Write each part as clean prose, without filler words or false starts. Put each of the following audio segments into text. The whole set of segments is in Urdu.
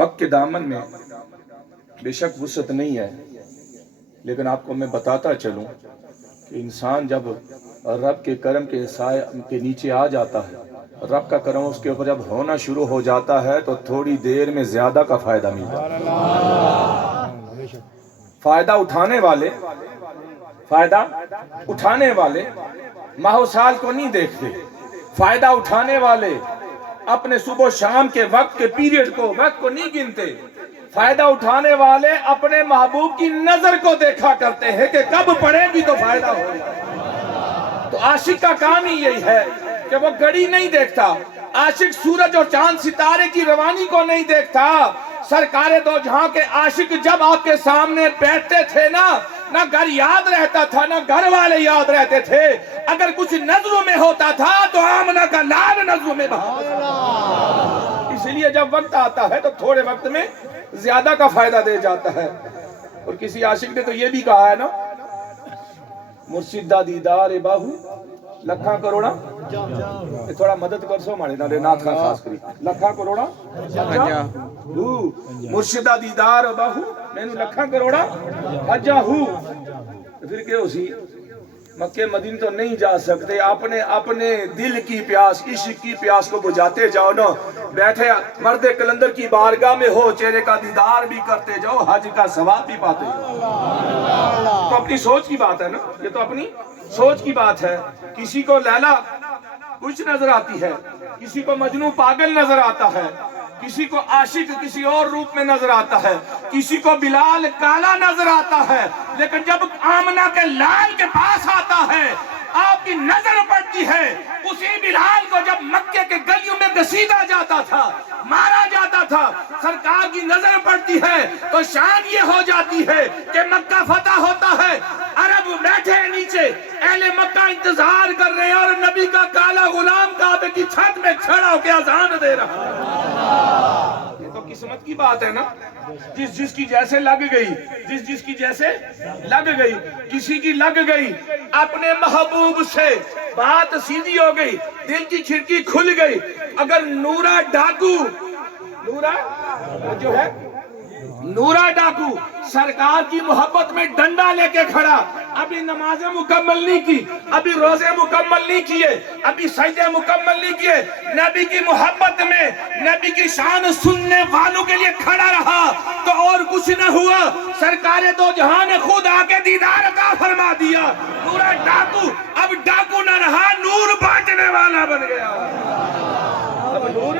وقت کے دامن میں بے شک وسعت نہیں ہے، لیکن آپ کو میں بتاتا چلوں کہ انسان جب رب کے کرم کے سائے کے نیچے آ جاتا ہے، رب کا کرم اس کے اوپر جب ہونا شروع ہو جاتا ہے تو تھوڑی دیر میں زیادہ کا فائدہ ملتا ہے۔ فائدہ اٹھانے والے ماہ و سال کو نہیں دیکھتے، فائدہ اٹھانے والے اپنے صبح و شام کے وقت کے پیریڈ کو وقت کو نہیں گنتے، فائدہ اٹھانے والے اپنے محبوب کی نظر کو دیکھا کرتے ہیں کہ کب پڑے گی تو فائدہ ہوگا۔ تو عاشق کا کام ہی یہی ہے کہ وہ گھڑی نہیں دیکھتا، عاشق سورج اور چاند ستارے کی روانی کو نہیں دیکھتا۔ سرکار دو جہاں کے عاشق جب آپ کے سامنے بیٹھتے تھے نہ گھر یاد رہتا تھا نہ گھر والے یاد رہتے تھے، اگر کچھ نظروں میں ہوتا تھا تو آمنہ کا لال نظروں میں بہا۔ اس لیے جب وقت آتا ہے تو تھوڑے وقت میں زیادہ کا فائدہ دے جاتا ہے۔ اور کسی عاشق نے تو یہ بھی کہا ہے نا، مرشد دا دیدار باہو لکھاں کروڑا، تھوڑا مدد کر سو مارے نارے نات خان خاص کری، لکھاں کروڑا مرشد دا دیدار باہو میں نے لکھاں کروڑا حجا ہوں۔ پھر کیا اسی مکہ مدینہ تو نہیں جا سکتے، اپنے دل کی پیاس عشق کی پیاس کو بجھاتے جاؤ نا، بیٹھے مرد کلندر کی بارگاہ میں ہو، چہرے کا دیدار بھی کرتے جاؤ، حج کا ثواب بھی پاتے جاؤ۔ تو اپنی سوچ کی بات ہے نا، یہ تو اپنی سوچ کی بات ہے۔ کسی کو لیلا کچھ نظر آتی ہے، کسی کو مجنوں پاگل نظر آتا ہے، کسی کو عاشق کسی اور روپ میں نظر آتا ہے، کسی کو بلال کالا نظر آتا ہے، لیکن جب آمنہ کے لال کے پاس آتا ہے آپ کی نظر پڑتی ہے اسی بلال کو جب مکے کے گلیوں میں گھسیٹا جاتا تھا، مارا جاتا تھا، سرکار کی نظر پڑتی ہے تو شان یہ ہو جاتی ہے کہ مکہ فتح ہوتا ہے، عرب بیٹھے نیچے، اہل مکہ انتظار کر رہے ہیں اور نبی کا کالا غلام کعبے کی چھت میں کھڑا ہو کے اذان دے رہا ہے۔ یہ تو قسمت کی بات ہے نا، جس کی جیسے لگ گئی، جس کی جیسے لگ گئی، کسی کی لگ گئی اپنے محبوب سے بات سیدھی ہو گئی، دل کی کھڑکی کھل گئی۔ اگر نورا ڈاکو، نورا جو ہے نورا ڈاکو سرکار کی محبت میں ڈنڈا لے کے کھڑا، ابھی نمازیں مکمل نہیں کی، ابھی روزے مکمل نہیں کیے، ابھی سجدے مکمل نہیں کیے، نبی کی محبت میں نبی کی شان سننے والوں کے لیے کھڑا رہا تو اور کچھ نہ ہوا، سرکار دو جہاں نے خود آ کے دیدار عطا فرما دیا۔ نورا ڈاکو اب ڈاکو نہ رہا، نور بانٹنے والا بن گیا، اب نور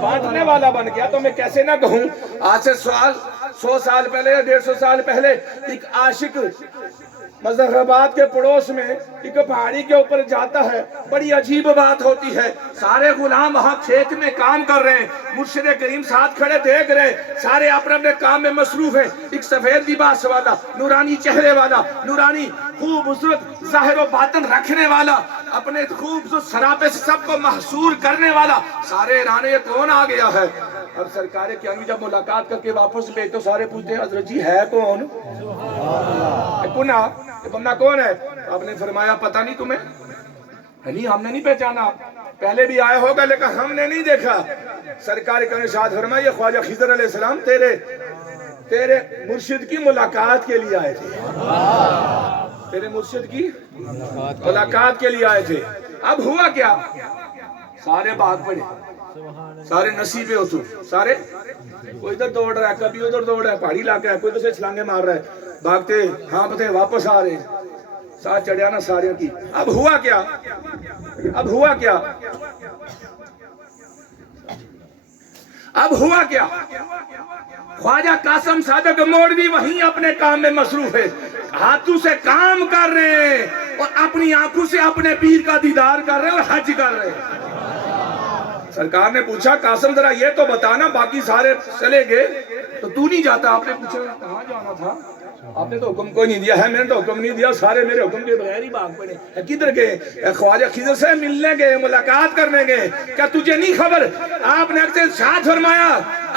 بانٹنے والا بن گیا۔ تو میں کیسے نہ کہوں، آج سے 100 سال پہلے یا 150 سال پہلے ایک عاشق مظفرآباد کے پڑوس میں ایک پہاڑی کے اوپر جاتا ہے، بڑی عجیب بات ہوتی ہے، سارے غلام وہاں کھیت میں کام کر رہے ہیں، مرشد کریم ساتھ کھڑے دیکھ رہے، سارے اپنے کام میں مصروف ہیں۔ ایک سفید لباس والا، نورانی چہرے والا، نورانی خوبصورت ظاہر و باطن رکھنے والا، اپنے خوبصورت سراپے سے سب کو محصور کرنے والا، سارے رانے یہ کون آ گیا ہے؟ اب سرکار کی آنگی جب ملاقات کر کے واپس پہ تو سارے پوچھتے ہیں حضرت جی ہے کون؟ کنا یہ بندہ کون ہے؟ آپ نے فرمایا پتہ نہیں تمہیں؟ نہیں ہم نے نہیں پہچانا، پہلے بھی آیا ہوگا لیکن ہم نے نہیں دیکھا۔ سرکار کا ارشاد فرمایا یہ خواجہ خضر علیہ السلام تیرے مرشد کی ملاقات کے لیے آئے تھے، تیرے مرشد کی ملاقات کے لیے آئے تھے۔ اب ہوا کیا؟ سارے بھاگ پڑے، سارے نصیبے اتر، سارے کوئی ادھر دوڑ رہا ہے، کبھی ادھر دوڑ رہا ہے، پہاڑی علاقہ ہے، کوئی ادھر سے چھلانگے مار رہا ہے، بھاگتے ہانپتے واپس آ رہے، ساتھ چڑھیا نا سارے کی۔ اب ہوا کیا؟ اب ہوا کیا؟ اب ہوا کیا؟ خواجہ قاسم صادق موڑوی وہیں اپنے کام میں مصروف ہے، ہاتھوں سے کام کر رہے ہیں اور اپنی آنکھوں سے اپنے پیر کا دیدار کر رہے ہیں اور حج کر رہے ہیں۔ سرکار نے پوچھا قاسم ذرا یہ تو بتانا، باقی سارے چلے گئے تو تو نہیں جاتا؟ آپ نے پوچھا کہاں جانا تھا؟ آپ نے تو حکم کوئی نہیں دیا ہے، میں نے تو حکم نہیں دیا، سارے میرے حکم کے بغیر ہی بھاگ پڑے۔ کدھر گئے؟ خواجہ خضر سے ملنے گئے، ملاقات کرنے گئے۔ کیا تجھے نہیں خبر؟ آپ نے ارشاد فرمایا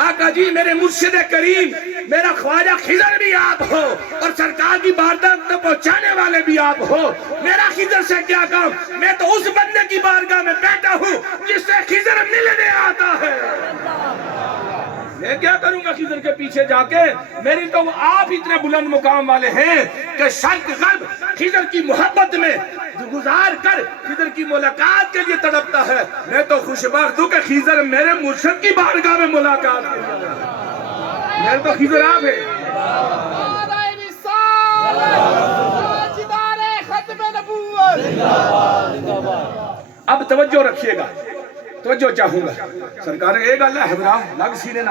آقا جی میرے مرشد کریم میرا خواجہ خضر بھی آپ ہو اور سرکار کی بارگاہ تک پہنچانے والے بھی آپ ہو، میرا خضر سے کیا کام؟ میں تو اس بندے کی بارگاہ میں بیٹھا ہوں جس سے خضر ملنے آتا ہے، میں کیا کروں خضر کے پیچھے جا کے میری تو وہ آپ اتنے بلند مقام والے ہیں کہ شرق غرب خضر کی محبت میں گزار کر خضر کی ملاقات کے لیے تڑپتا ہے. میں تو خوشبخت ہوں کہ خضر میرے مرشد کی بارگاہ میں ملاقات کے لیے میرے تو خضر آپ ہے. اب توجہ رکھیے گا, توجہ چاہوں گا. سرکار ایک اللہ حضرہ لگ سینے نہ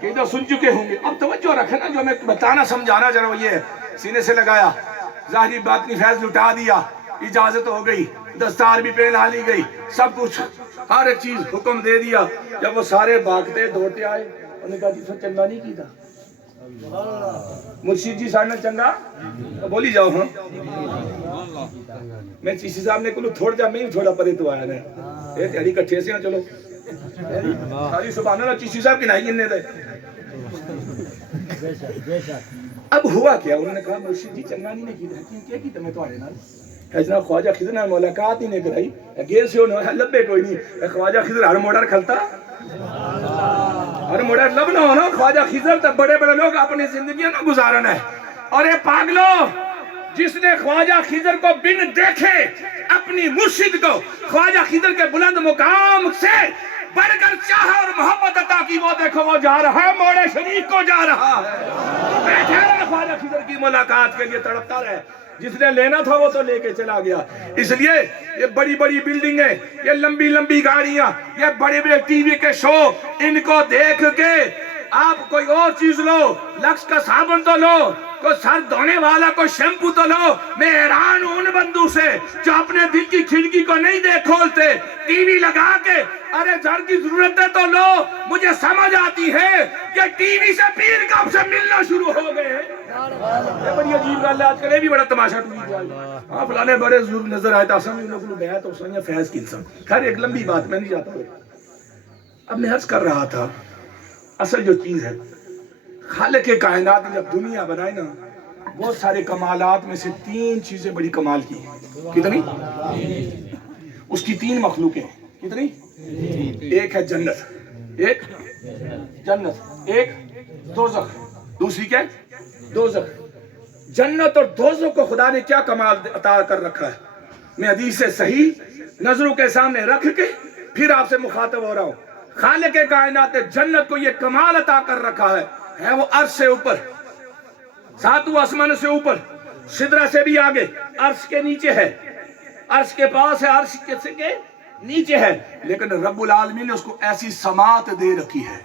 کہ جو سن چکے ہوں گے, اب توجہ رکھنا جو میں بتانا سمجھانا چاہ رہا ہوں. یہ سینے سے لگایا, ظاہری باطنی فیض لٹا دیا, اجازت ہو گئی, دستار بھی پہنا لی گئی, سب کچھ ہر ایک چیز حکم دے دیا. جب وہ سارے بھاگتے دوڑتے آئے, انہوں نے کہا جی سر چنگا نہیں کی تھا مرشید جی سارے چنگا بولی جاؤ. ہاں میں چیسی صاحب نے کلو تھوڑ جا میں ہی تھوڑا پرے تو آیا ہے اے تیاری کٹھے سے چلو ساری سبحان اللہ چیسی صاحب کی نہیں گننے دے. اب ہوا کیا, انہوں نے کہا مرشید جی چنگا نہیں کی تھا کیا کی تمہیں تو آنے نال جناب خواجہ خضر نے ملاقات ہی نہیں کرائی گیر سے انہوں نے لبے کوئی نہیں. خواجہ خضر ہر موڑر کھلتا ہر موڑر لب نہ ہونا. خواجہ خضر تب بڑے بڑے لوگ اپنی زندگیاں نہ گزارن ہے. اور اے پاگلو جس نے خواجہ خضر کو بن دیکھے اپنی مرشد کو خواجہ خضر کے بلند مقام سے بڑھ کر چاہا اور محبت عطا کی, وہ دیکھو وہ جا رہا ہے موڑے شریف کو جا رہا ہے. بیٹھے رہے خواجہ خضر کی ملاقات کے لیے تڑپتا رہے. جس نے لینا تھا وہ تو لے کے چلا گیا. اس لیے یہ بڑی بڑی بلڈنگیں, یہ لمبی لمبی گاڑیاں, یہ بڑے بڑے ٹی وی کے شو, ان کو دیکھ کے آپ کوئی اور چیز لو, لکس کا صابن تو لو, کوئی سر دھونے والا کوئی شیمپو تو لو. میں حیران ہوں ان بندوں سے جو اپنے دل کی کھڑکی کو نہیں دیکھ کھولتے, ٹی وی لگا کے ارے گھر کی ضرورتیں تو لو. مجھے سمجھ آتی ہے کہ ٹی وی سے پیر کب سے ملنا شروع ہو گئے. یہ بڑی عجیب گل ہے, آج کل یہ بھی بڑا تماشا ٹوٹ جائے. ہاں فلانے بڑے ضرور نظر آئے تھا سمجھ انہوں کو بیعت اور سنیا فیض کی انسان. خیر ایک لمبی بات میں نہیں جاتا ہوں. اب میں عرض کر رہا تھا اصل جو چیز ہے خالق کائنات نے جب دنیا بنائی نا, بہت سارے کمالات میں سے 3 چیزیں بڑی کمال کی. کتنی؟ اس کی 3 مخلوقیں. کتنی؟ ایک ہے جنت, ایک جنت, ایک دوزخ, دوسری کیا ہے دوزخ. جنت اور دوزخ کو خدا نے کیا کمال عطا کر رکھا ہے, میں حدیث سے صحیح نظروں کے سامنے رکھ کے پھر آپ سے مخاطب ہو رہا ہوں. خالق کائنات نے جنت کو یہ کمال عطا کر رکھا ہے وہ عرش سے اوپر, 7 آسمان سے اوپر, سدرہ سے بھی آگے, عرش کے نیچے ہے, عرش کے پاس ہے, عرش کے نیچے ہے. لیکن رب العالمین نے اس کو ایسی سماعت دے رکھی ہے,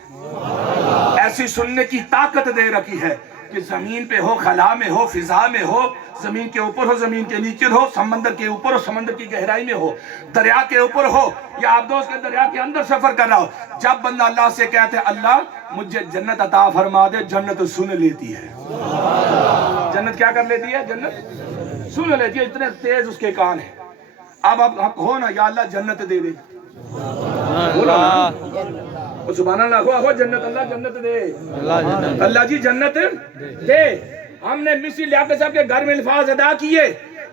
ایسی سننے کی طاقت دے رکھی ہے کہ زمین پہ ہو, خلا میں ہو, فضا میں ہو, زمین کے اوپر ہو, زمین کے نیچے ہو, سمندر کے اوپر ہو, سمندر کی گہرائی میں ہو, دریا کے اوپر ہو یا آبدوز کے دریا کے اندر سفر کر رہا ہو, جب بندہ اللہ سے کہتے ہیں اللہ مجھے جنت عطا فرما دے, جنت سن لیتی ہے. جنت کیا کر لیتی ہے؟ جنت سن لیتی ہے. اتنے تیز اس کے کان ہیں. اب حق ہو نا یا اللہ جنت دے دے, سبحان اللہ, ہو جنت, اللہ جنت دے, اللہ جی جنت دے. ہم نے مصری لیاقت صاحب کے گھر میں الفاظ ادا کیے.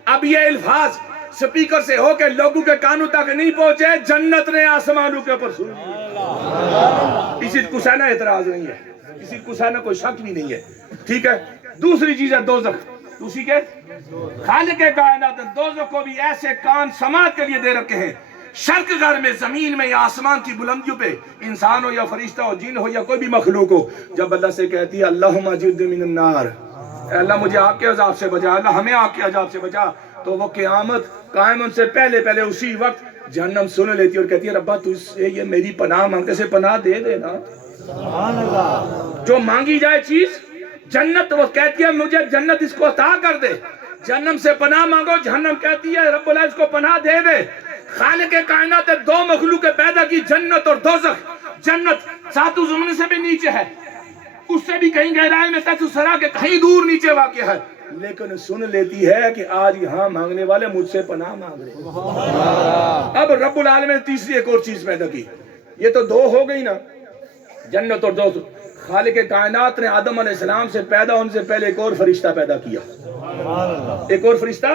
اب یہ الفاظ سپیکر سے ہو کے لوگوں کے کانوں تک نہیں پہنچے, جنت نے آسمانوں کے اوپر سن لی. کسی کو سینا اعتراض نہیں ہے, کسی کو سینا کوئی شک بھی نہیں ہے. ٹھیک ہے. دوسری چیز ہے دوزخ. دوسری کے خالق کائنات دوزخ کو بھی ایسے کان سماعت کے لیے دے رکھے ہیں. شرق غرب میں, زمین میں یا آسمان کی بلندیوں پہ, انسان ہو یا فرشتہ ہو, جن ہو یا کوئی بھی مخلوق ہو, جب اللہ سے کہتی ہے اللہم اجرنی من النار, اے اللہ مجھے آگ کے عذاب سے بچا, اللہ ہمیں آگ کے عذاب سے بچا, تو وہ قیامت قائم ان سے پہلے اسی وقت جہنم سن لیتی اور کہتی ہے ربا تجھ سے یہ میری پناہ مانگتے سے پناہ دے دینا. سبحان اللہ. جو مانگی جائے چیز جنت, وہ کہتی ہے مجھے جنت اس کو عطا کر دے. جہنم سے پناہ مانگو, جہنم کہتی ہے رب العزت کو پناہ دے دے. خالق کائنات 2 مخلوق پیدا کی, جنت اور دوزخ. جنت 7 زمین سے بھی نیچے ہے, اس سے بھی کہیں گہرائی میں تحت سرا کے کہیں دور نیچے واقع ہے, لیکن سن لیتی ہے کہ آج یہاں مانگنے والے مجھ سے پناہ مانگ رہے. اب رب العالمین نے تیسری ایک اور چیز پیدا کی. یہ تو 2 ہو گئی نا, جنت اور دوزخ. خالق کائنات نے آدم علیہ السلام سے پیدا ہونے سے پہلے ایک اور فرشتہ پیدا کیا, ایک اور فرشتہ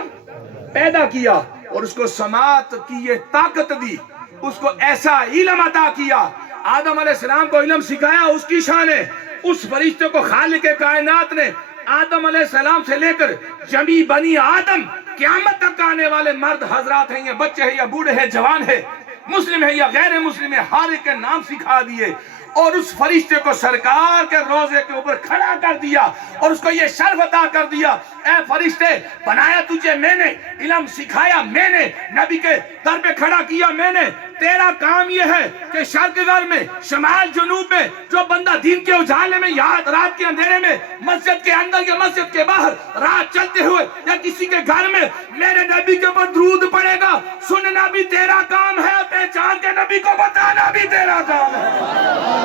پیدا کیا, اور اس کو سماعت کی یہ طاقت دی, اس کو ایسا علم عطا کیا. آدم علیہ السلام کو علم سکھایا, اس کی شان ہے. اس فرشتے کو خالق کائنات نے آدم علیہ السلام سے لے کر جمی بنی آدم قیامت تک آنے والے مرد حضرات ہیں یا بچے ہیں یا بوڑھے ہیں جوان ہیں مسلم ہے یا غیر مسلم ہے ہر ایک کے نام سکھا دیے اور اس فرشتے کو سرکار کے روزے کے اوپر کھڑا کر دیا اور اس کو یہ شرف عطا کر دیا اے فرشتے بنایا تجھے میں نے علم سکھایا میں نے نبی کے در پہ کھڑا کیا میں نے تیرا کام یہ ہے کہ شرق غرب میں شمال جنوب میں جو بندہ دین کے اجالے میں یا رات کے اندھیرے میں مسجد کے اندر یا مسجد کے باہر رات چلتے ہوئے یا کسی کے گھر میں میرے نبی کے اوپر درود پڑے گا سننا بھی تیرا کام ہے پہچان کے نبی کو بتانا بھی تیرا کام ہے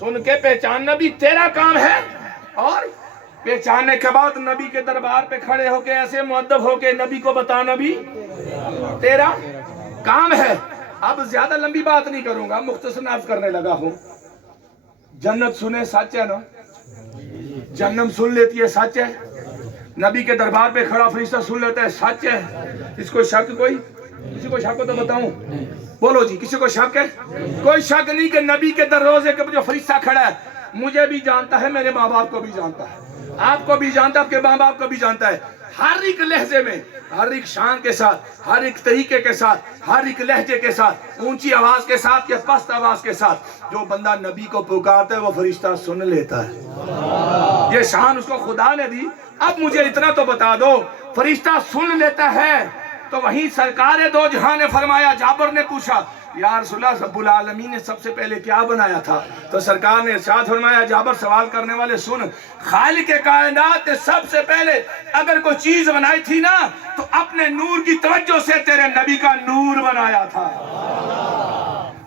سن کے پہچاننا بھی تیرا کام ہے اور پہچاننے کے بعد نبی کے دربار پہ کھڑے ہو کے ایسے مؤدب ہو کے نبی کو بتانا بھی تیرا کام ہے اب زیادہ لمبی بات نہیں کروں گا مختصر عرض کرنے لگا ہوں جنت سنے سچ ہے نا جہنم سن لیتی ہے سچ ہے نبی کے دربار پہ کھڑا فرشتہ سن لیتا ہے سچ ہے اس کو شک کوئی کسی کو شک ہو تو بتاؤں بولو جی کسی کو شک ہے کوئی شک نہیں کہ نبی کے دروازے کے جو فرشتہ کھڑا ہے مجھے بھی جانتا ہے میرے ماں باپ کو بھی جانتا ہے آپ کو بھی جانتا ہے آپ کے ماں باپ کو بھی جانتا ہے ہر ایک لہجے میں ہر ایک شان کے ساتھ ہر ایک طریقے کے ساتھ ہر ایک لہجے کے ساتھ اونچی آواز کے ساتھ یا پست آواز کے ساتھ جو بندہ نبی کو پکارتا ہے وہ فرشتہ سن لیتا ہے یہ شان اس کو خدا نے دی اب مجھے اتنا تو بتا دو فرشتہ سن لیتا ہے تو وہیں سرکار دو جہاں نے فرمایا جابر نے پوچھا یا رسول اللہ رب العالمین نے سب سے پہلے کیا بنایا تھا تو سرکار نے ارشاد فرمایا جابر سوال کرنے والے سن خالق کائنات نے سب سے پہلے اگر کوئی چیز بنائی تھی نا تو اپنے نور کی توجہ سے تیرے نبی کا نور بنایا تھا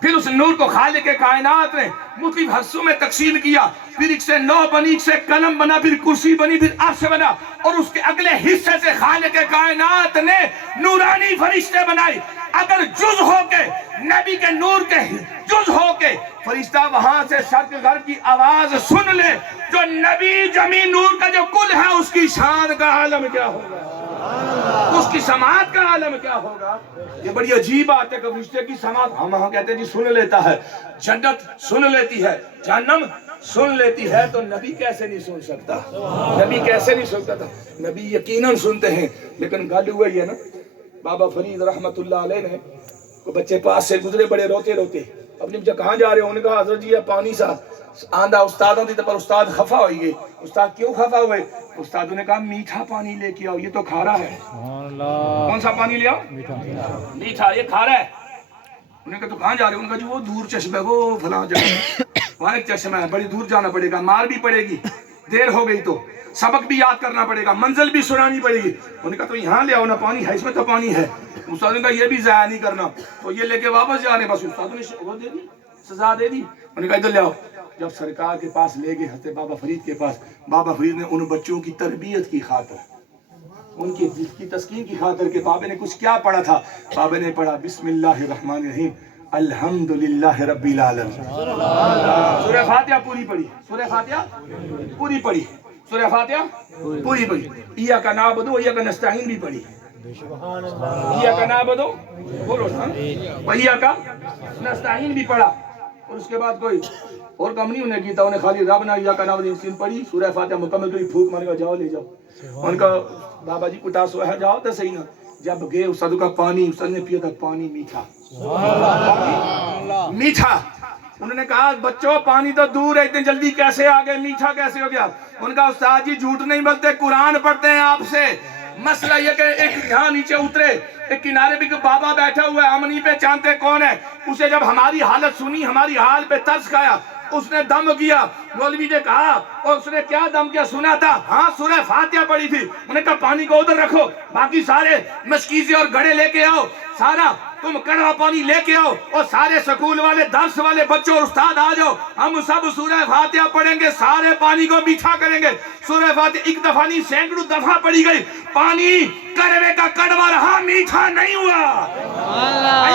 پھر اس نور کو خالق کائنات نے مختلف حصوں میں تقسیم کیا پھر ایک سے نو بنی ایک سے قلم بنا پھر کرسی بنی پھر عرش بنا اور اس کے اگلے حصے سے خالق کائنات نے نورانی فرشتے بنائے اگر جز ہو کے نبی کے نور کے جز ہو کے فرشتہ وہاں سے شرق غرب کی آواز سن لے جو نبی جمی نور کا جو کل ہے اس کی شان کا عالم کیا ہوگا اس کی سماعت کا عالم کیا ہوگا یہ بڑی عجیب بات ہے کہ فرشتے کی سماعت ہم وہاں کہتے ہیں جی سن لیتا ہے جنت سن لیتی ہے جہنم سن لیتی ہے تو نبی کیسے نہیں سن سکتا نبی کیسے نہیں سنتا تھا نبی یقیناً سنتے ہیں لیکن گل ہوا ہی ہے نا بابا فرید رحمت اللہ علیہ نے کوئی بچے پاس سے گزرے بڑے روتے روتے اپنی بچہ کہاں جا رہے ہو انہوں نے کہا حضرت جی پانی سا آندھا استادوں تھی پر استاد خفا ہوئی گئے استاد کیوں خفا ہوئے استادوں نے کہا میٹھا پانی لے کے آؤ یہ تو کھارا ہے کون سا پانی لے آؤ میٹھا یہ کھارا ہے انہوں نے کہا تو کہاں جا رہے ہو انہوں نے کہا جی وہ دور چشمہ ہے وہ فلاں جگہ وہاں ایک چشمہ ہے بڑی دور جانا پڑے گا مار بھی پڑے گی دیر ہو گئی تو سبق بھی یاد کرنا پڑے گا منزل بھی سنانی پڑے گی انہوں نے کہا تو یہاں لے آؤ نا پانی ہے اس میں تو پانی ہے استاد نے کہا یہ بھی ضائع نہیں کرنا تو یہ لے کے واپس جا رہے بس استاد نے وہ دے دی سزا دے دی انہوں نے کہا ادھر لے آؤ جب سرکار کے پاس لے گئے حضرت بابا فرید کے پاس بابا فرید نے ان بچوں کی تربیت کی خاطر ان کی تسکین کی خاطر کہ بابا نے کچھ کیا پڑھا تھا بابا نے پڑھا بسم اللہ الرحمن الرحیم الحمدللہ رب العالمین سورہ فاتحہ پوری پڑھی سورہ فاتحہ پوری پڑھی سورہ فاتحہ پوری پڑھی ایاک نعبد و ایاک نستعین بھی پڑھی ایاک نعبد بولو ایاک نستعین بھی پڑھا اور اس کے بعد کوئی اور کم نہیں انہیں کیتا انہیں خالی ربنا ایاک نعبد نستعین پڑھی سورہ فاتحہ مکمل کری پھوک مارے گا جاؤ لے جاؤ ان کا بابا جی پٹاس ہے جاؤ تو صحیح نا جب گئے استاد کا پانی استاد نے پیا تھا پانی میٹھا میٹھا انہوں نے کہا بچوں پانی تو دور ہے اتنی جلدی کیسے آ گئے میٹھا کیسے ہو گیا ان کا استاد جی جھوٹ نہیں بولتے قرآن پڑھتے ہیں آپ سے مسئلہ یہ کہ ایک یہاں نیچے اترے ایک کنارے بھی بابا بیٹھا ہوا ہے ہم نہیں پہچانتے کون ہے اسے جب ہماری حالت سنی ہماری حال پہ ترس کھایا اس نے دم کیا مولوی نے کہا اور اس نے کیا دم کیا سنا تھا ہاں سورہ فاتحہ پڑھی تھی انہوں نے کہا پانی کو ادھر رکھو باقی سارے مشکیزے اور گھڑے لے کے آؤ سارا تم کڑوا پانی لے کے آؤ اور سارے سکول والے درس والے بچوں اور استاد آ جاؤ ہم سب سورہ فاتحہ پڑھیں گے سارے پانی کو میٹھا کریں گے سورہ فاتحہ ایک دفعہ نہیں سینکڑوں دفعہ پڑھی گئی پانی کڑوے کا کڑوا رہا میٹھا نہیں ہوا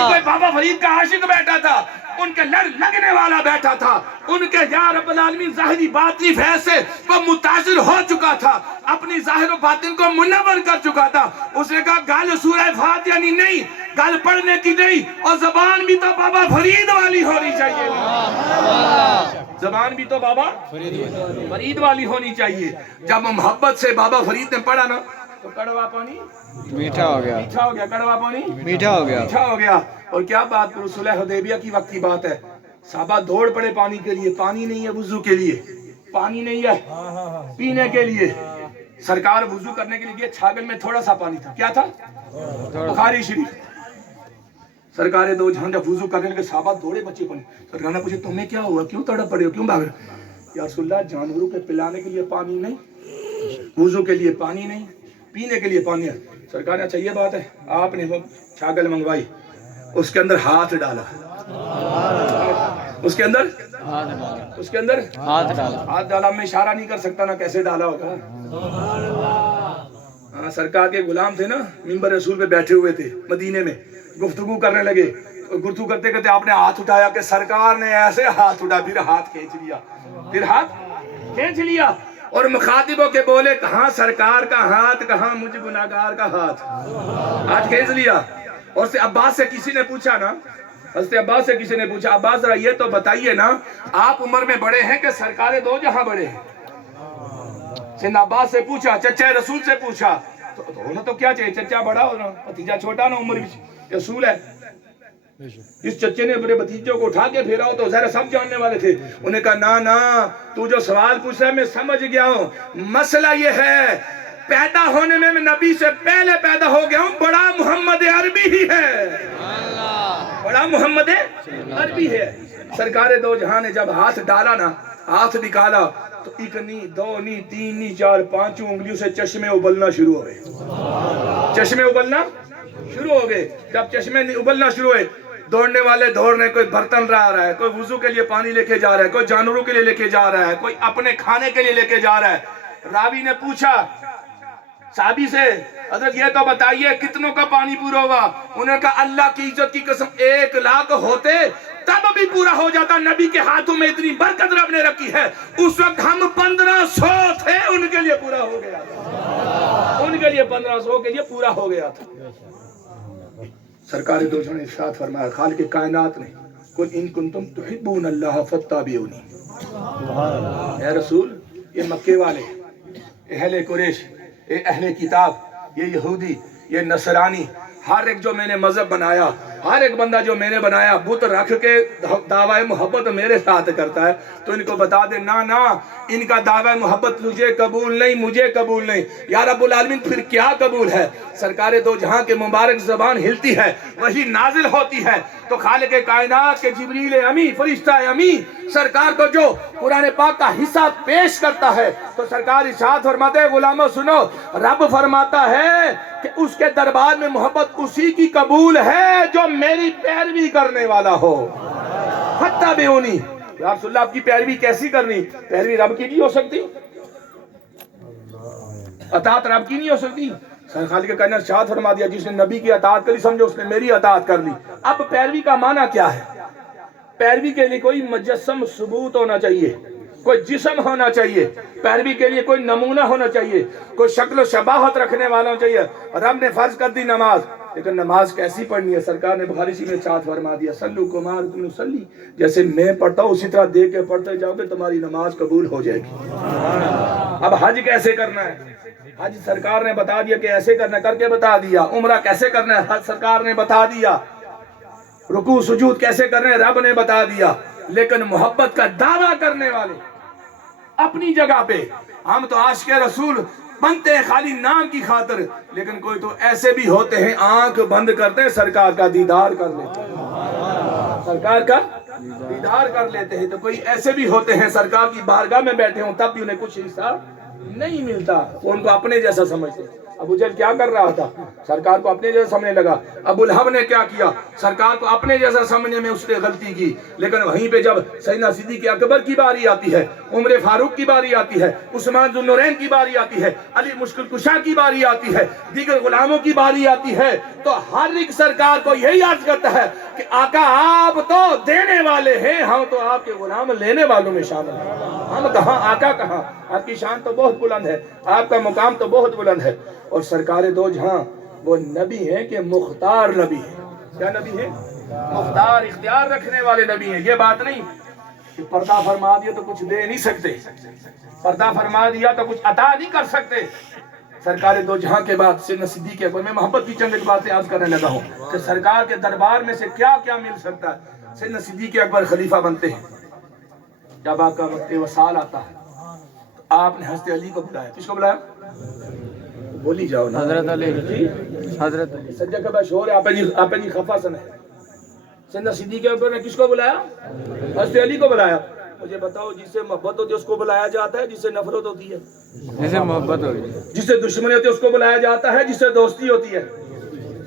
کوئی بابا فرید کا عاشق بیٹھا تھا ان کے لڑ لگنے والا بیٹھا تھا ان کے یا رب العالمین ظاہری باطنی فیض سے وہ متاثر ہو چکا تھا اپنی ظاہر و باطن کو منور کر چکا تھا اس نے کہا گال سورہ فاتحہ نہیں گل پڑھنے کی نہیں، اور زبان بھی تو بابا فرید والی ہونی چاہیے، زبان بھی تو بابا فرید والی ہونی چاہیے۔ جب محبت سے بابا فرید نے پڑھا نا تو کڑوا پانی میٹھا ہو گیا، میٹھا ہو گیا، کڑوا پانی میٹھا ہو گیا۔ میٹھا ہو گیا۔ اور کیا بات کرو، صلح حدیبیہ کی وقت کی بات ہے، صحابہ دوڑ پڑے پانی کے لیے، پانی نہیں ہے وضو کے لیے، پانی نہیں ہے پینے کے لیے۔ سرکار وضو کرنے کے لیے چھاگل میں تھوڑا سا پانی تھا، کیا تھا؟ بخاری شریف۔ سرکار دو جہاں جب وضو کرنے لگے صحابہ دوڑے بچے پانی، سرکار نے پوچھے تمہیں کیا ہوا، کیوں تڑپ پڑے ہو، کیوں بھاگ رہے ہو؟ یا رسول اللہ جانوروں کے پلانے کے لیے پانی نہیں، وضو کے لیے پانی نہیں، پینے کے لیے پانی ہے۔ سرکار نے اچھا یہ بات ہے، آپ نے وہ چھاگل منگوائی، اس کے اندر ہاتھ ڈالا، اس کے اندر ہاتھ ڈالا۔ میں اشارہ نہیں کر سکتا نا کیسے ڈالا ہوگا۔ ہاں سرکار کے غلام تھے نا، منبر رسول پہ بیٹھے ہوئے تھے مدینے میں، گفتگو کرنے لگے، گفتگو کرتے کرتے آپ نے ہاتھ اٹھایا کہ سرکار نے ایسے ہاتھ اٹھا، پھر ہاتھ کھینچ لیا اور مخاطب ہو کے بولے کہاں سرکار کا ہاتھ، کہاں مجھ گناہگار کا ہاتھ کھینچ لیا۔ اور سے عباس سے کسی نے پوچھا نا، حضرت عباس سے کسی نے پوچھا عباس ذرا یہ تو بتائیے نا، آپ عمر میں بڑے ہیں کہ سرکار دو جہاں بڑے ہیں؟ سیدنا عباس سے پوچھا، چچا رسول سے پوچھا، تو ہونا تو کیا چاہیے، چچا بڑا ہونا، بھتیجا چھوٹا نا، عمر بھی رسول ہے۔ اس چچے نے اپنے بھتیجوں کو اٹھا کے پھیرا ہو تو ظاہر سب جاننے والے تھے، انہیں کہا نا تو جو سوال پوچھ رہا ہے میں سمجھ گیا ہوں، مسئلہ یہ ہے پیدا ہونے میں نبی سے پہلے پیدا ہو گیا ہوں، بڑا محمد عربی ہی ہے، بڑا محمد عربی ہے۔ سرکار دو جہاں نے جب ہاتھ ڈالا نا، ہاتھ نکالا تو ایک نہیں، دو نہیں، تین نہیں، چار، پانچوں انگلیوں سے چشمے ابلنا شروع ہو گئے، چشمے ابلنا شروع ہو گئے۔ جب چشمے ابلنا شروع ہوئے، دوڑنے والے دوڑ رہے، کوئی برتن رہا ہے، کوئی وضو کے لیے پانی لے کے جا رہا ہے، کوئی جانوروں کے لیے لے کے جا رہا ہے، کوئی اپنے کھانے کے لیے لے کے جا رہا ہے۔ راوی نے پوچھا صحابی سے حضرت یہ تو بتائیے کتنوں کا پانی پورا ہوا؟ انہوں نے کہا اللہ کی عزت کی قسم 1,00,000 ہوتے تب بھی پورا ہو جاتا، نبی کے ہاتھوں میں اتنی برکت رب نے رکھی ہے، اس وقت ہم 1500 تھے، ان کے لیے پورا ہو گیا تھا، ان کے لیے 1500 کے لیے پورا ہو گیا تھا۔ سرکار دو جہاں نے ارشاد فرمایا، خالق کائنات نے قل ان کنتم تحبون اللہ فاتبعونی، اے رسول یہ مکے والے، اہل قریش، یہ اہل کتاب، یہ یہودی، یہ نصرانی، ہر ایک جو میں نے مذہب بنایا، ہر ایک بندہ جو میں نے بنایا بت رکھ کے دعوی محبت میرے ساتھ کرتا ہے، تو ان کو بتا دے نا ان کا دعوی محبت تجھے قبول نہیں، مجھے قبول نہیں۔ یا رب العالمین پھر کیا قبول ہے؟ سرکار دو جہاں کے مبارک زبان ہلتی ہے، وہی نازل ہوتی ہے، تو خالق کائنات کے جبریل امی، فرشتہ امی سرکار کو جو قرآن پاک کا حصہ پیش کرتا ہے، تو سرکار ارشاد فرماتے ہیں غلاموں سنو، رب فرماتا ہے کہ اس کے دربار میں محبت اسی کی قبول ہے جو میری پیروی کرنے والا ہو، فاتبعونی۔ یا رسول اللہ آپ کی پیروی کیسی کرنی؟ پیروی رب کی نہیں ہو سکتی، اطاعت رب کی نہیں ہو سکتی؟ خالق کائنات ارشاد فرما دیا جس نے نبی کی اطاعت کری سمجھو اس نے میری اطاعت کر لی۔ اب پیروی کا معنی کیا ہے؟ پیروی کے لیے کوئی مجسم ثبوت ہونا چاہیے، کوئی جسم ہونا چاہیے، پیروی کے لیے کوئی نمونہ ہونا چاہیے، کوئی شکل و شباہت رکھنے والا ہونا چاہیے۔ رب نے فرض کر دی نماز، لیکن نماز کیسی پڑھنی ہے؟ سرکار نے بخاری شریف میں ارشاد فرما دیا سلو کما رأیتمونی اصلی، جیسے میں پڑھتا ہوں اسی طرح دیکھ کے پڑھتے جاؤ گے تمہاری نماز قبول ہو جائے گی۔ اب حج کیسے کرنا ہے؟ حج سرکار نے بتا دیا کہ ایسے کرنا، کر کے بتا دیا۔ عمرہ کیسے کرنا ہے؟ حج سرکار نے بتا دیا۔ رکوع سجود کیسے کرنے رب نے بتا دیا۔ لیکن محبت کا دعویٰ کرنے والے اپنی جگہ پہ، ہم تو عاشق رسول بنتے ہیں خالی نام کی خاطر، لیکن کوئی تو ایسے بھی ہوتے ہیں آنکھ بند کرتے ہیں سرکار کا دیدار کر لیتے ہیں، سرکار کا دیدار کر لیتے ہیں۔ تو کوئی ایسے بھی ہوتے ہیں سرکار کی بارگاہ میں بیٹھے ہوں تب بھی انہیں کچھ حصہ نہیں ملتا، وہ ان کو اپنے جیسا سمجھتے۔ ابو جہل کیا کر رہا تھا؟ سرکار کو اپنے جیسا سمجھنے لگا۔ ابو لہب نے کیا کیا؟ سرکار کو اپنے جیسا سمجھنے میں اس نے غلطی کی۔ لیکن وہیں پہ جب سیدنا صدیق اکبر کی باری آتی ہے، عمر فاروق کی باری آتی ہے، عثمان ذو النورین کی باری آتی ہے، علی مشکل کشا کی باری آتی ہے، دیگر غلاموں کی باری آتی ہے، تو ہر ایک سرکار کو یہی عرض کرتا ہے کہ آقا آپ تو دینے والے ہیں، ہم تو آپ کے غلام لینے والوں میں شامل ہیں۔ ہم کہاں، آقا کہاں؟ آپ کی شان تو بہت بلند ہے، آپ کا مقام تو بہت بلند ہے۔ اور سرکار دو جہاں وہ نبی ہیں کہ مختار نبی ہیں؟ کیا نبی ہیں؟ مختار، اختیار رکھنے والے نبی ہیں۔ یہ بات نہیں کہ پردہ فرما دیا تو کچھ دے نہیں سکتے، پردہ فرما دیا تو کچھ عطا نہیں کر سکتے۔ سرکار دو جہاں کے بعد سیدنا صدیق اکبر، میں محبت کی چند ایک باتیں عرض کرنے لگا ہوں کہ سرکار کے دربار میں سے کیا کیا مل سکتا ہے۔ سیدنا صدیق اکبر خلیفہ بنتے ہیں، جب آپ کا وقت وصال آتا ہے تو آپ نے حضرت علی کو بلایا۔ کس کو بلایا؟ بولی جاؤ نا۔ حضرت علی، جی حضرت علی، سجا کا شور ہے، آپ جی خفا سن ہے۔ سیدنا صدیق اکبر نے کس کو بلایا؟ حضرت علی کو بلایا۔ مجھے بتاؤ، جس سے محبت ہوتی ہے اس کو بلایا جاتا ہے، جس سے نفرت ہوتی ہے؟ جسے محبت ہوگی، جس سے دشمنی ہوتی ہے اس کو بلایا جاتا ہے، جس سے دوستی ہوتی ہے۔